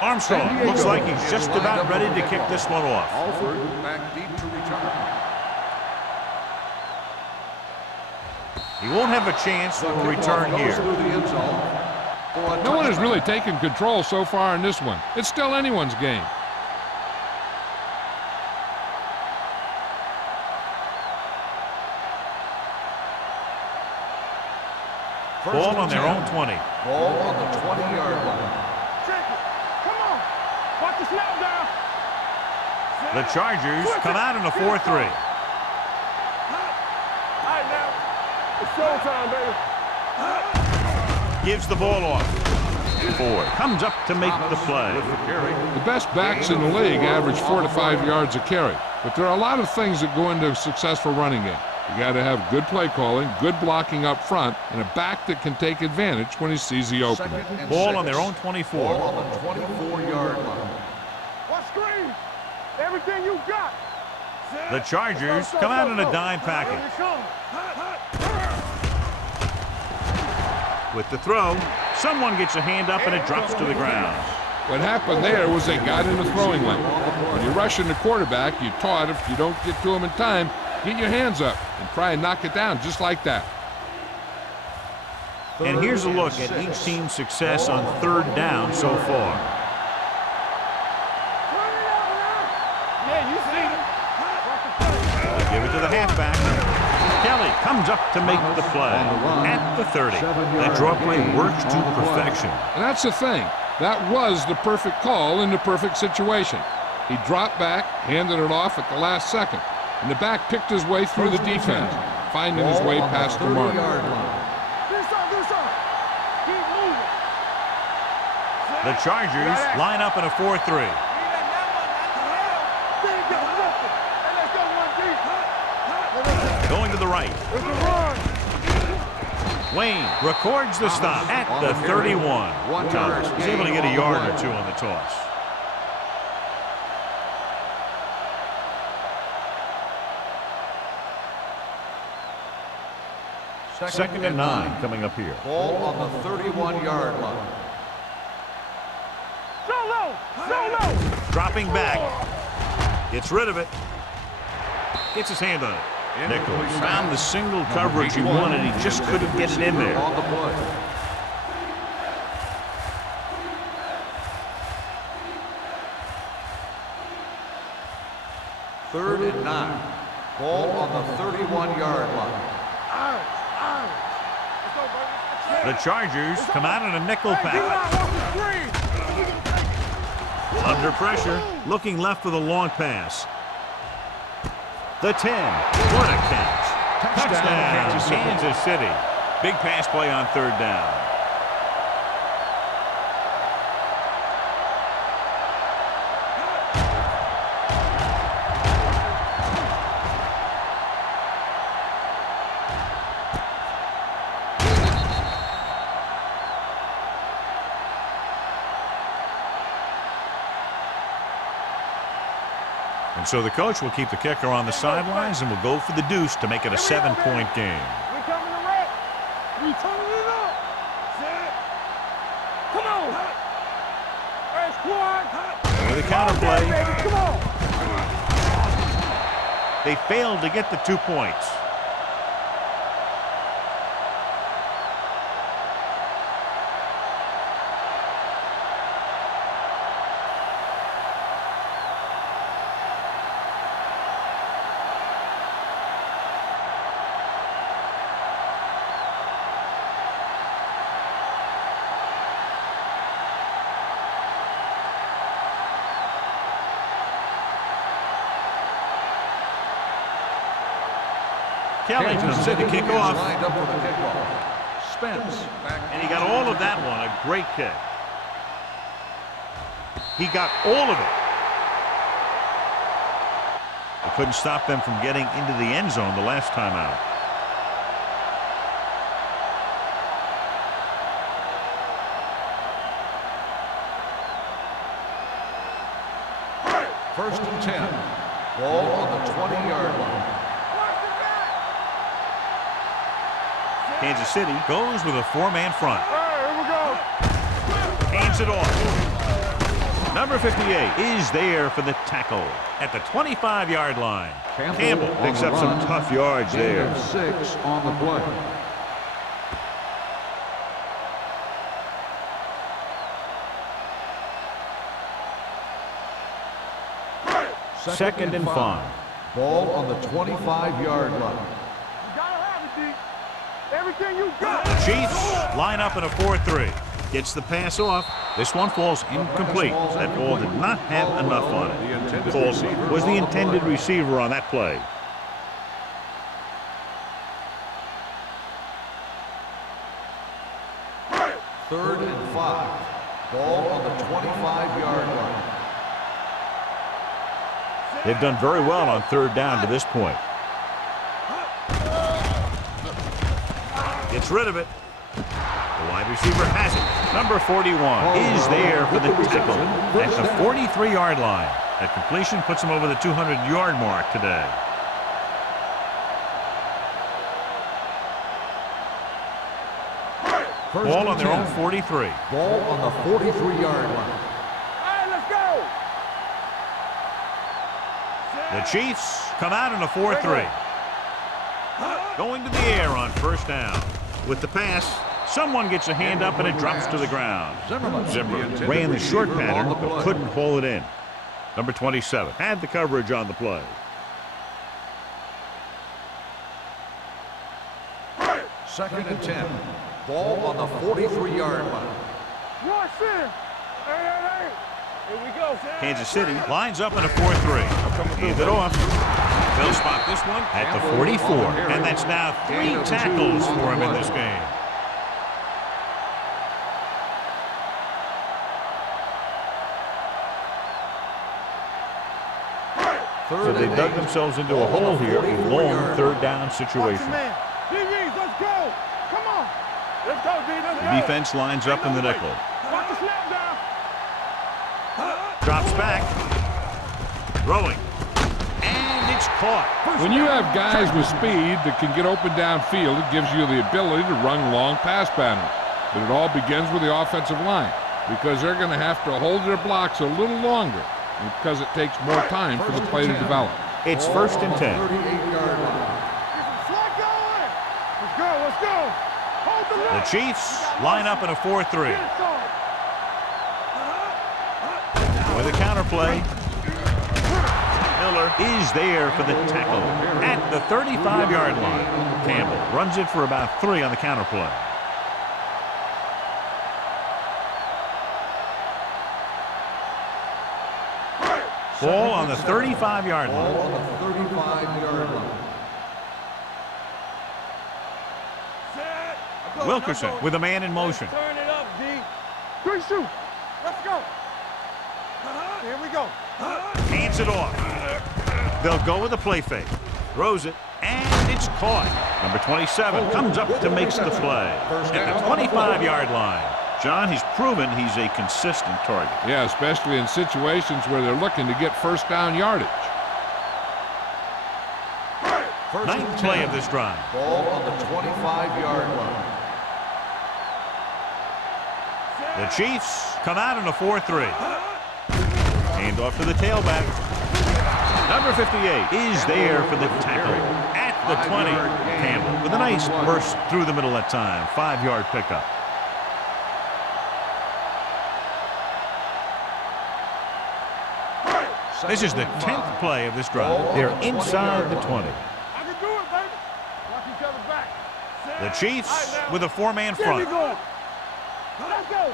Armstrong looks like he's just about ready to kick this one off. Alford back deep to return. He won't have a chance for a return here. No one has really taken control so far in this one. It's still anyone's game. Ball on their own 20. Ball on the 20-yard line. Watch the snap down. The Chargers come out in a 4-3. All right, now. It's showtime, baby. Gives the ball off. Ford comes up to make the play. The best backs in the league average 4 to 5 yards a carry, but there are a lot of things that go into a successful running game. You got to have good play calling, good blocking up front, and a back that can take advantage when he sees the opening. Ball on their own 24. Ball on the 24-yard line. Watch screen. Everything you got. The Chargers come out in a dime package. With the throw, someone gets a hand up and it drops to the ground. What happened there was they got in the throwing lane. When you're rushing the quarterback, you're taught if you don't get to him in time, get your hands up and try and knock it down just like that. And here's a look at each team's success on 3rd down so far. Yeah, you see it. They give it to the halfback. Kelly comes up to make the play at the 30. That draw play works to perfection. And that's the thing. That was the perfect call in the perfect situation. He dropped back, handed it off at the last second, and the back picked his way through the defense, finding his way past the mark. The Chargers line up in a 4-3. Going to the right. Wayne records the stop at the 31. Thomas is able to get a yard or two on the toss. Second and 9 coming up here. Ball on the 31-yard line. Dropping back. Gets rid of it. Gets his hand on it. Nickel found the single coverage he wanted. He just couldn't get it in there. On the play. Third and 9. Ball on the 31-yard line. The Chargers come out in a nickel package. Under pressure, looking left with a long pass. The 10. What a catch. Touchdown, Kansas City. Big pass play on third down. And so the coach will keep the kicker on the sidelines and will go for the deuce to make it a 7-point game. We coming to wreck. We turning it up. Come on. Hey, squad. With the counterplay, Come on. they failed to get the 2 points. Kelly comes in to kick off, Lined up for the kickoff. Spence back. and he got all of that one. A great kick. He got all of it. He couldn't stop them from getting into the end zone the last time out. First and 10. Ball on the 20-yard line. Kansas City goes with a 4-man front. Here we go. Hands it off. Number 58 is there for the tackle at the 25-yard line. Campbell picks up some tough yards there. 6 on the play. Second and 5. Ball on the 25-yard line. You gotta have it, D. Everything you got. The Chiefs line up in a 4-3. Gets the pass off. This one falls incomplete. That ball did not have enough on it. Falls was the intended receiver on that play. Third and 5. Ball on the 25-yard line. They've done very well on third down to this point. Gets rid of it. The wide receiver has it. Number 41 is there for the tackle at the 43-yard line. That completion puts him over the 200-yard mark today. Ball on their own 43. Ball on the 43-yard line. All right, let's go. The Chiefs come out in a 4-3. Going to the air on first down. With the pass, someone gets a hand up and it drops to the ground. Zimmer ran the short pattern but couldn't haul it in. Number 27 had the coverage on the play. Second and 10. Ball on the 43-yard line. Watch this. Hey. Here we go. Kansas City lines up in a 4-3. Hand it off. They'll spot this one at the 44. And that's now 3 tackles for him in this game. So they dug themselves into a hole here, a long third down situation. Let's go. Come on. Let's go, D. Let's The go. defense lines up in the nickel. Watch the snap down. Drops back. Throwing. And it's caught. When you have guys with speed that can get open downfield, it gives you the ability to run long pass patterns. But it all begins with the offensive line because they're going to have to hold their blocks a little longer because it takes more time for the play to develop. It's first and 10. 38-yard line. The Chiefs line up in a 4-3. With a counter play. Miller is there for the tackle at the 35-yard line. Campbell runs it for about 3 on the counter play. Ball on the 35-yard line. On the 35-yard line. Wilkerson with a man in motion. Turn it up, D. Good shoot. Let's go. Here we go. Hands it off. They'll go with a play fake. Throws it, and it's caught. Number 27 comes up to make the play at the 25-yard line. John, he's proven he's a consistent target. Yeah, especially in situations where they're looking to get first down yardage. Ninth play of this drive. Ball on the 25-yard line. The Chiefs come out in a 4-3. Hand off to the tailback. Number 58 is there for the tackle at the 20. Campbell with a nice burst through the middle that time. 5-yard pickup. This is the 10th play of this drive. They're inside the 20. I can do it, baby. Watch each other back. The Chiefs with a 4-man There we front. go. Let's go.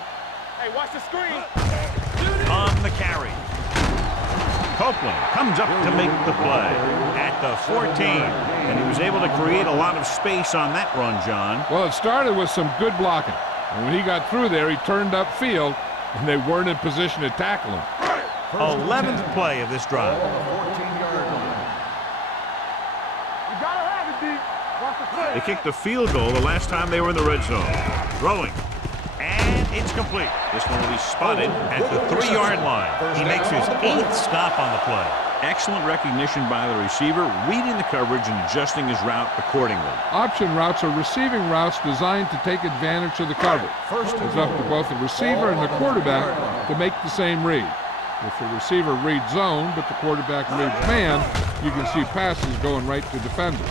Hey, watch the screen. On the carry. Copeland comes up to make the play at the 14. And he was able to create a lot of space on that run, John. Well, it started with some good blocking. And when he got through there, he turned upfield, and they weren't in position to tackle him. 11th play of this drive. On the 14-yard line. You gotta have it, D. Watch the play. They kicked the field goal the last time they were in the red zone. Throwing. And it's complete. This one will be spotted at the 3-yard line. He makes his 8th stop on the play. Excellent recognition by the receiver, reading the coverage and adjusting his route accordingly. Option routes are receiving routes designed to take advantage of the coverage. It's up to both the receiver and the quarterback to make the same read. If the receiver reads zone, but the quarterback reads man, you can see passes going right to defenders.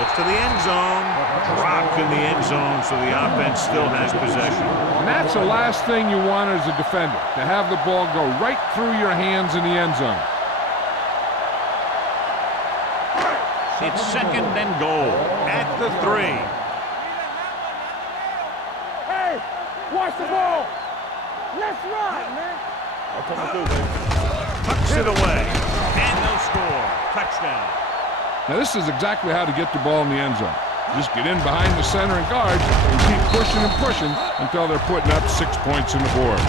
Looks to the end zone. Dropped in the end zone, so the offense still has possession. And that's the last thing you want as a defender, to have the ball go right through your hands in the end zone. It's 2nd and goal at the 3. Hey, watch the ball. Let's ride, man. I'll come through, baby. Tucks it away. And they'll score. Touchdown. Now this is exactly how to get the ball in the end zone. Just get in behind the center and guards and keep pushing and pushing until they're putting up 6 points on the board.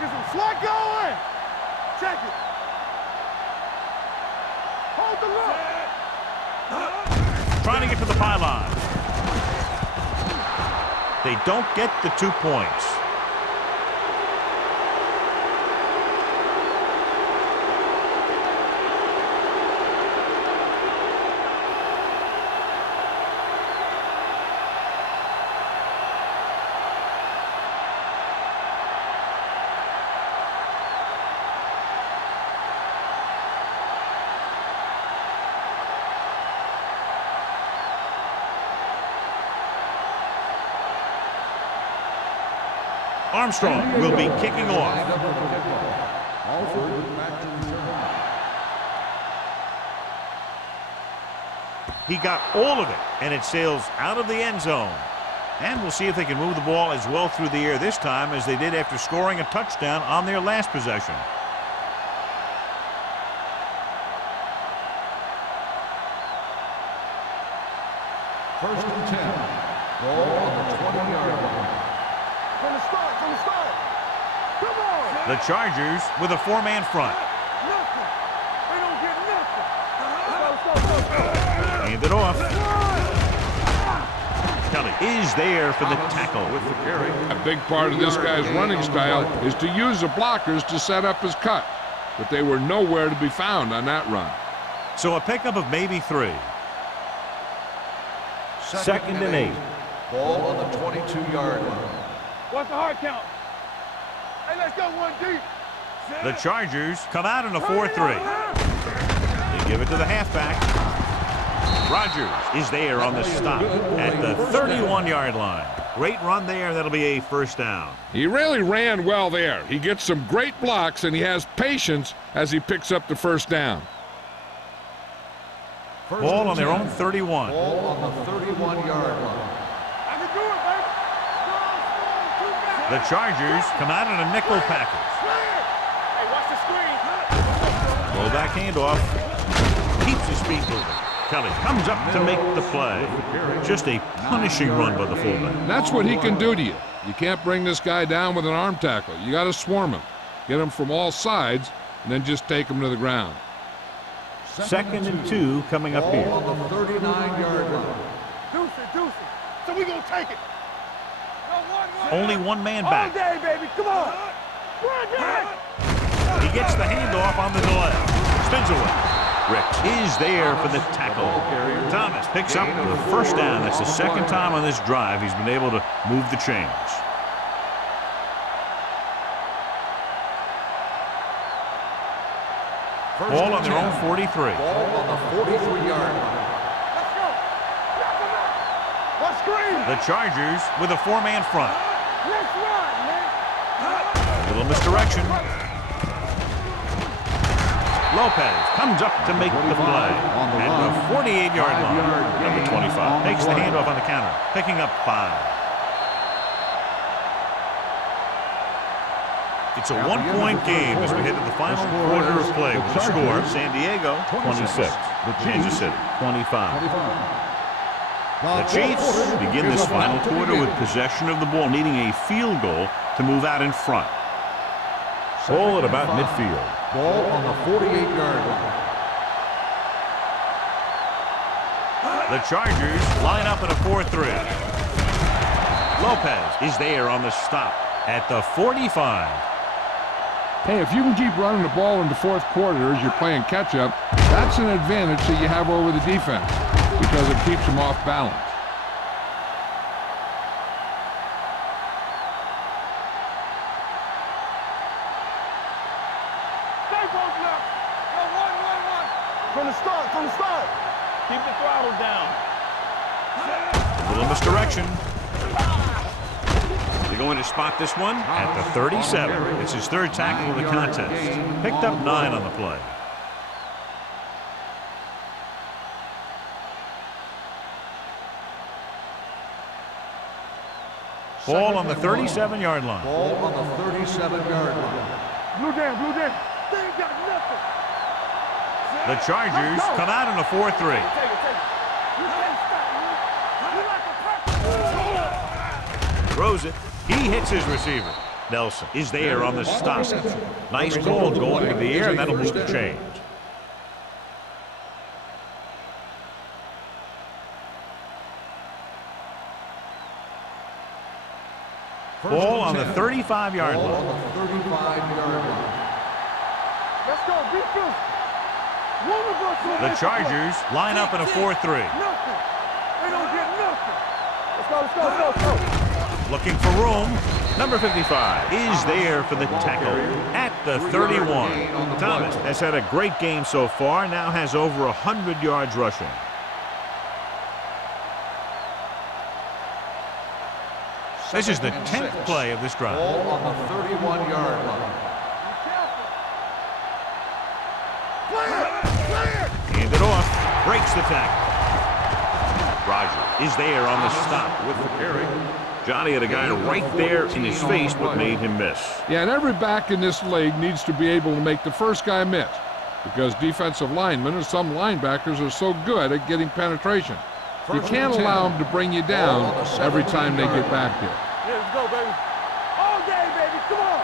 Get some slack going. Check it. Hold the look. Trying to get to the pylon. They don't get the 2 points. Armstrong will be kicking off. He got all of it, and it sails out of the end zone. And we'll see if they can move the ball as well through the air this time as they did after scoring a touchdown on their last possession. First and 10. Ball on the 20-yard line. From the start. Come on. The Chargers with a 4-man front. Nothing. They don't get nothing. Go. Hand it off. Kelly is there for the tackle with the carry. A big part of this guy's running style is to use the blockers to set up his cut, but they were nowhere to be found on that run. So a pickup of maybe 3. Second and 8. Ball on the 22-yard line. What's the hard count? Hey, let's go one deep. The Chargers come out in a 4-3. They give it to the halfback. Rogers is there on the stop at the 31-yard line. Great run there. That'll be a first down. He really ran well there. He gets some great blocks, and he has patience as he picks up the first down. Ball on their own 31. Ball on the 31-yard line. I can do it, baby. The Chargers come out in a nickel package. Hey, watch the screen. Fullback handoff. Keeps his feet moving. Kelly comes up to make the play. Just a punishing run by the fullback. That's what he can do to you. You can't bring this guy down with an arm tackle. You got to swarm him. Get him from all sides, and then just take him to the ground. Second and 2 coming up here. Ball on the 39-yard line. Deuce it. So we gonna take it. No, Only one man all back. day, baby. Come on. Run, Dad. He gets the handoff on the delay. Spins away. Ricks is there for the tackle. Thomas picks up the first down. That's the second time on this drive he's been able to move the chains. Ball on their own 43. Ball on the 43-yard line. Let's go. What screen? The Chargers with a 4-man front. Let's run, man. Little misdirection. Lopez comes up to make the play at the 48-yard line. Number 25 takes the handoff on the counter, picking up 5. It's a one-point game as we head to the final quarter of play with the score: San Diego 26, Kansas City 25. The Chiefs begin this final quarter with possession of the ball, needing a field goal to move out in front. Ball at about midfield. Ball on the 48-yard line. The Chargers line up at a 4-3. Lopez is there on the stop at the 45. Hey, if you can keep running the ball in the fourth quarter as you're playing catch-up, that's an advantage that you have over the defense because it keeps them off balance. Stay both left. Go one. From the start. Keep the throttle down. Little misdirection. They're going to spot this one at the 37. It's his third tackle of the contest. Picked up 9 on the play. Ball on the 37-yard line. Ball on the 37-yard line. Blue down. They ain't got nothing. The Chargers come out in a 4-3. Take it. You can't stop, man. You like a Throws it. He hits his receiver. Nelson is there on the stop. Nice ball going into the air, and that'll move the chains. Ball on the 35-yard Ball on line. the 35-yard line. Let's go. Defense. The Chargers line up in a 4-3. Nothing. They don't get nothing. Let's go. Looking for room. Number 55 is there for the tackle at the 31. Thomas has had a great game so far, now has over 100 yards rushing. This is the 10th play of this drive. Ball on the 31-yard line. Hand it off. Breaks the tackle. Roger is there on the stop with the carry. Johnny had a guy right there in his face, but made him miss. Yeah, and every back in this league needs to be able to make the first guy miss because defensive linemen and some linebackers are so good at getting penetration. You can't allow them to bring you down every time they get back there. Yeah, let's go, baby. All day, baby. Come on.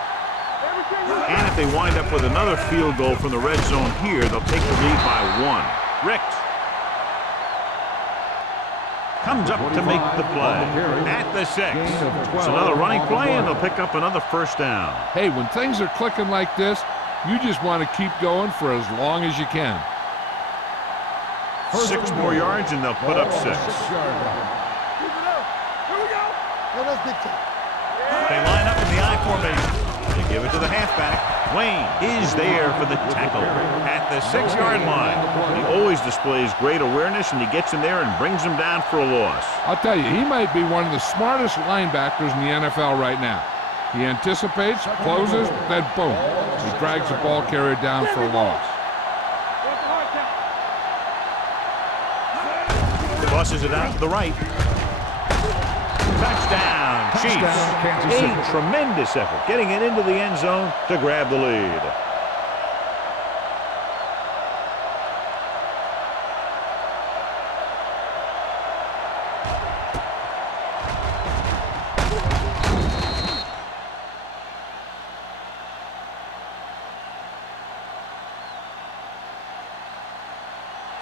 Everything you And if they wind up with another field goal from the red zone here, they'll take the lead by 1. Ricks comes up to make the play at the 6. It's another running play, and they'll pick up another first down. Hey, when things are clicking like this, you just want to keep going for as long as you can. 6 more yards and they'll put up 6. Keep it up. Here we go. Yeah, that's big time. They line up in the I formation. They give it to the halfback. Wayne is there for the tackle at the 6-yard line. He always displays great awareness, and he gets in there and brings him down for a loss. I'll tell you, he might be one of the smartest linebackers in the NFL right now. He anticipates, closes, then boom, he drags the ball carrier down for a loss. Tosses it out to the right. Touchdown, Chiefs. A tremendous effort getting it into the end zone to grab the lead.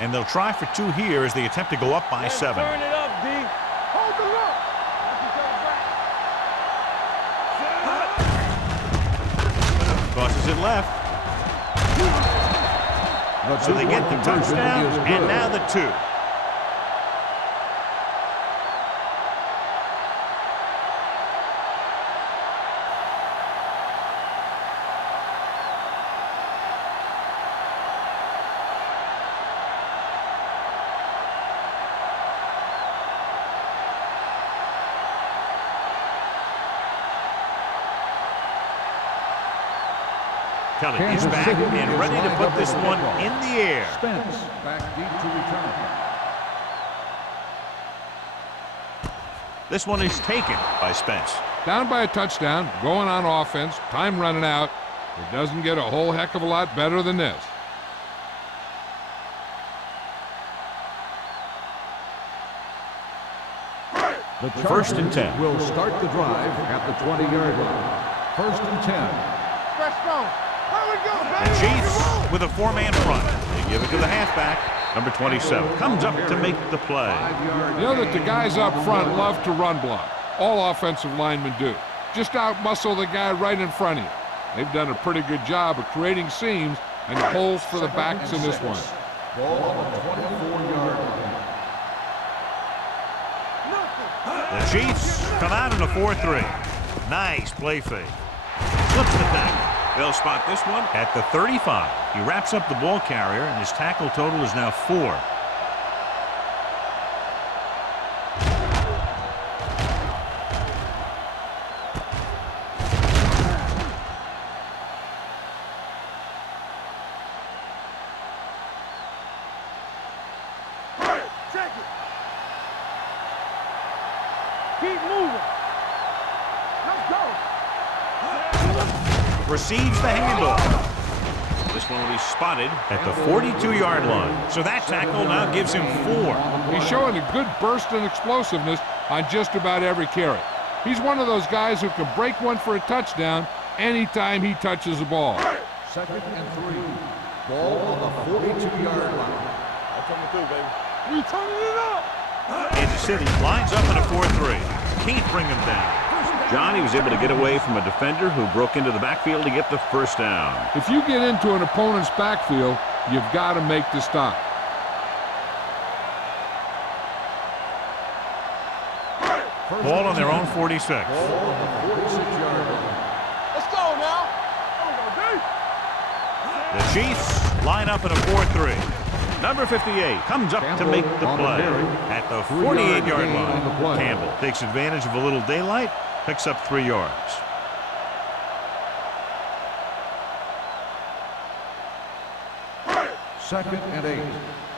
And they'll try for 2 here as they attempt to go up by 7. Turn it up, D. Hold the look. Tosses it left. So they get the touchdown, and now the 2. Kelly is back and ready to put this one in the air. Spence back deep to return. This one is taken by Spence. Down by a touchdown, going on offense, time running out. It doesn't get a whole heck of a lot better than this. The First and 10. will start the drive at the 20-yard line. First and 10. Stretch strong. Here we go, The baby. Chiefs with a 4-man front. They give it to the halfback. Number 27 comes up to make the play. 5-yard You know that the guys up front love to run block. All offensive linemen do. Just out-muscle the guy right in front of you. They've done a pretty good job of creating seams and holes for the backs in this one. Ball on the 24-yard line. The Chiefs come out in a 4-3. Nice play fake. Flips the tackle. They'll spot this one at the 35. He wraps up the ball carrier, and his tackle total is now 4. Check it. Keep moving. Let's go. Receives the handoff. This one will be spotted at the 42-yard line. So that tackle now gives him 4. He's showing a good burst and explosiveness on just about every carry. He's one of those guys who can break one for a touchdown anytime he touches the ball. Second and 3. Ball on the 42-yard line. I'm coming through, baby. We turning it up. Kansas City lines up in a 4-3. Can't bring him down. Johnny was able to get away from a defender who broke into the backfield to get the first down. If you get into an opponent's backfield, you've got to make the stop. Ball on their own 46. Ball on the 46-yard line. Let's go now. The Chiefs line up in a 4-3. Number 58 comes up to make the play at the 48-yard line. Campbell takes advantage of a little daylight, picks up 3 yards. Second and 8.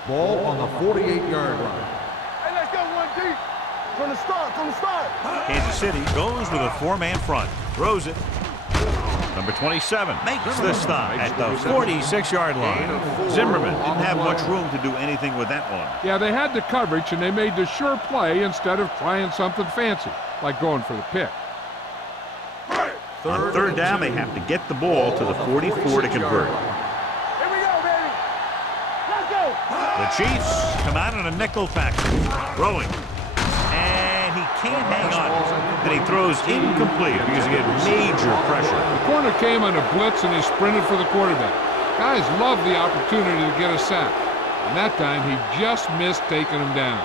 Ball on the 48-yard line. Hey, let's go one deep. From the start, from the start. Kansas City goes with a 4-man front. Throws it. Number 27 makes the stop at the 46-yard line. Zimmerman didn't have much room to do anything with that one. Yeah, they had the coverage, and they made the sure play instead of trying something fancy, like going for the pick. On 3rd down, they have to get the ball to the 44 to convert. Here we go, baby. Let's go. The Chiefs come out in a nickel tackle. Throwing. And he can't hang on. And he throws incomplete because he had major pressure. The corner came on a blitz, and he sprinted for the quarterback. Guys love the opportunity to get a sack. And that time he just missed taking him down.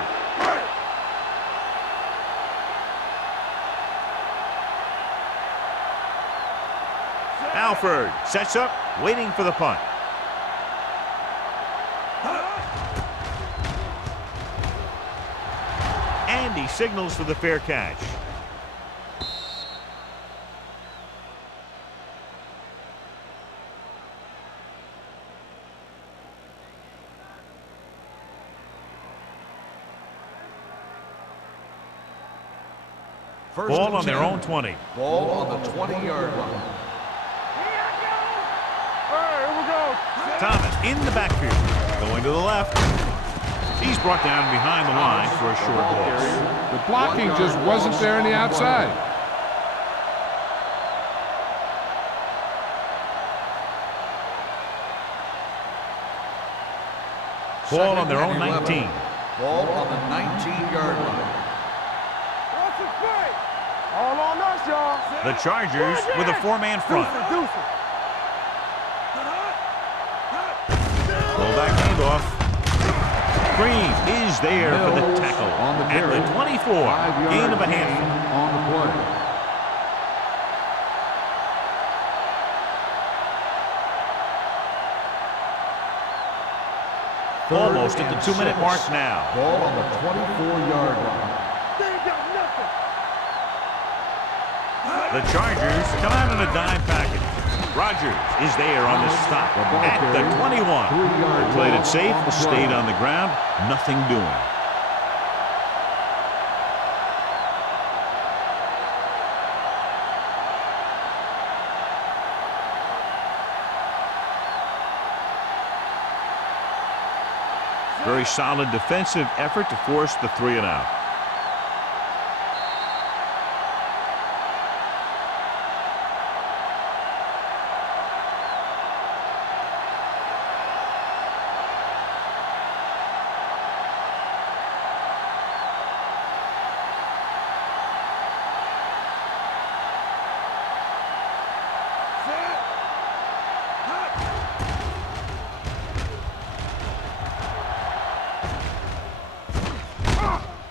Alford sets up, waiting for the punt. And he signals for the fair catch. Ball on their own 20. Ball on the 20-yard line. Thomas in the backfield, going to the left. He's brought down behind the line for a short loss. The blocking just wasn't there on the outside. Ball on their own 19. Ball on the 19-yard line. All on us, y'all. The Chargers with a four-man front. Fullback handoff. Green is there for the tackle at the 24. Gain of a handful. On the play. Almost at the 2-minute mark now. Ball on the 24-yard line. The Chargers come out in a dime package. Rogers is there on the stop at the 21. Played it safe, stayed on the ground, nothing doing. Very solid defensive effort to force the 3-and-out.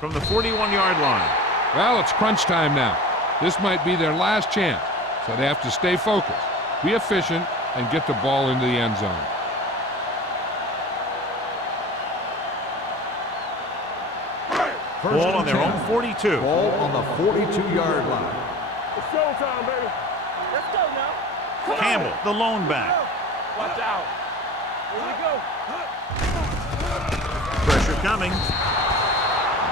From the 41-yard line. Well, it's crunch time now. This might be their last chance, so they have to stay focused, be efficient, and get the ball into the end zone. Ball on their own 42. Ball on the 42-yard line. It's showtime, baby. Let's go now. Campbell, the lone back. Watch out. Here we go. Pressure coming.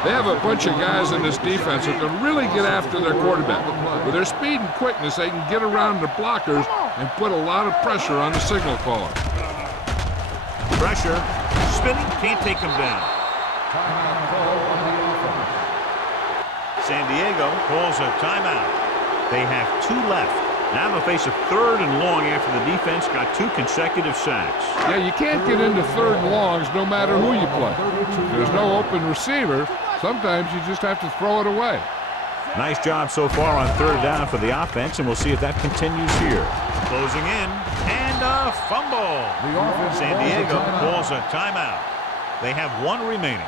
They have a bunch of guys in this defense who can really get after their quarterback. With their speed and quickness, they can get around the blockers and put a lot of pressure on the signal caller. Pressure. Spinning, can't take him down. San Diego calls a timeout. They have 2 left. Now they'll face a 3rd and long after the defense got 2 consecutive sacks. Yeah, you can't get into 3rd and longs no matter who you play. If there's no open receiver, sometimes you just have to throw it away. Nice job so far on 3rd down for the offense, and we'll see if that continues here. Closing in, and a fumble. San Diego calls a timeout. They have 1 remaining.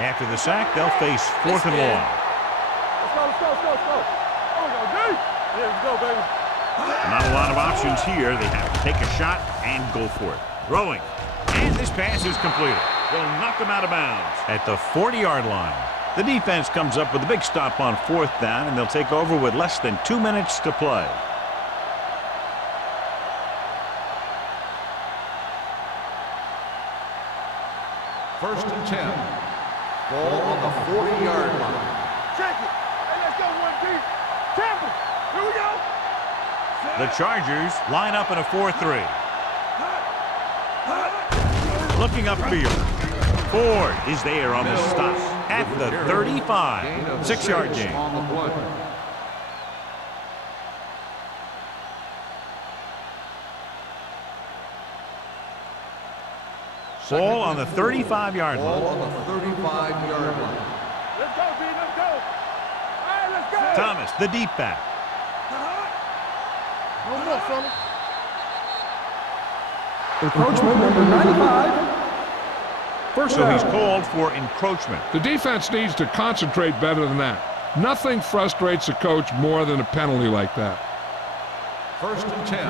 After the sack, they'll face 4th and long. Let's go. Oh, we go deep. There we go, baby. Not a lot of options here. They have to take a shot and go for it. Throwing. And this pass is completed. They'll knock them out of bounds at the 40-yard line. The defense comes up with a big stop on 4th down, and they'll take over with less than 2 minutes to play. First and 10. Ball on the 40-yard line. Check it. Hey, let's go, 1-deep. Campbell. Here we go. The Chargers line up in a 4-3. Looking upfield. Ford is there on the stop at the 35. 6-yard gain. On the play. Ball on the 35-yard Ball line. on the 35-yard line. Let's go, B. Let's go. All right, let's go. Thomas, the deep back. No more, fellas. Encroachment number 95. First So he's down. called for encroachment. The defense needs to concentrate better than that. Nothing frustrates a coach more than a penalty like that. First and 10.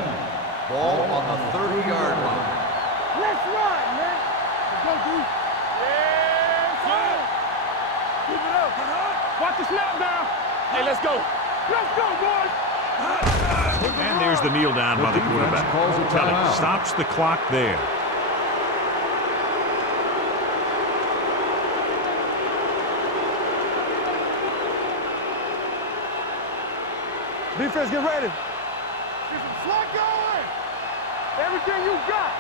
Ball on the 30-yard line. Let's run, man. Go, dude. Yeah, sir. Keep it up. Watch the snap down. Hey, let's go. Let's go, boys. And there's the kneel down by the quarterback. Calls a Kelly timeout. stops the clock there. Defense, get ready. Get some slug going. Everything you got.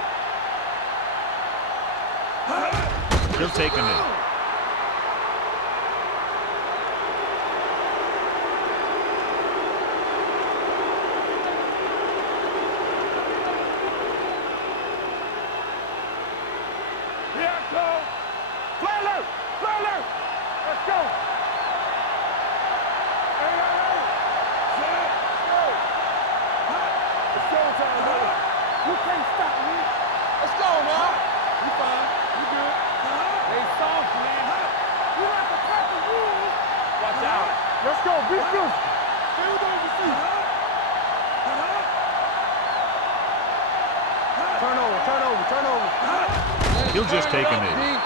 He'll take a knee. Here I come. Fly alert. Fly alert. Let's go. Hey, hey, hey. Set. Go. It's showtime, baby. You can't stop me. Let's go, man. You fine. You good. They soft, man. You have to cut the rules. Watch out. Let's go. Be good. Field overseas. Turn over, turn over, turn over. He'll just take a knee.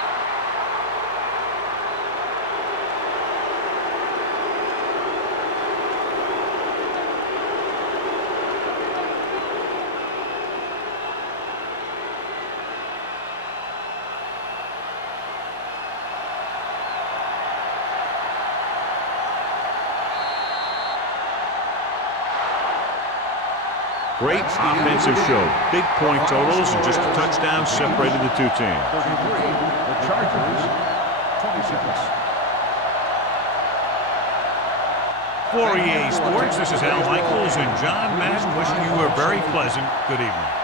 Great defensive show. Big point totals and just a touchdown separated the two teams. 33. The Chargers, 26. For EA Sports, this is Al Michaels and John Madden wishing you a very pleasant good evening.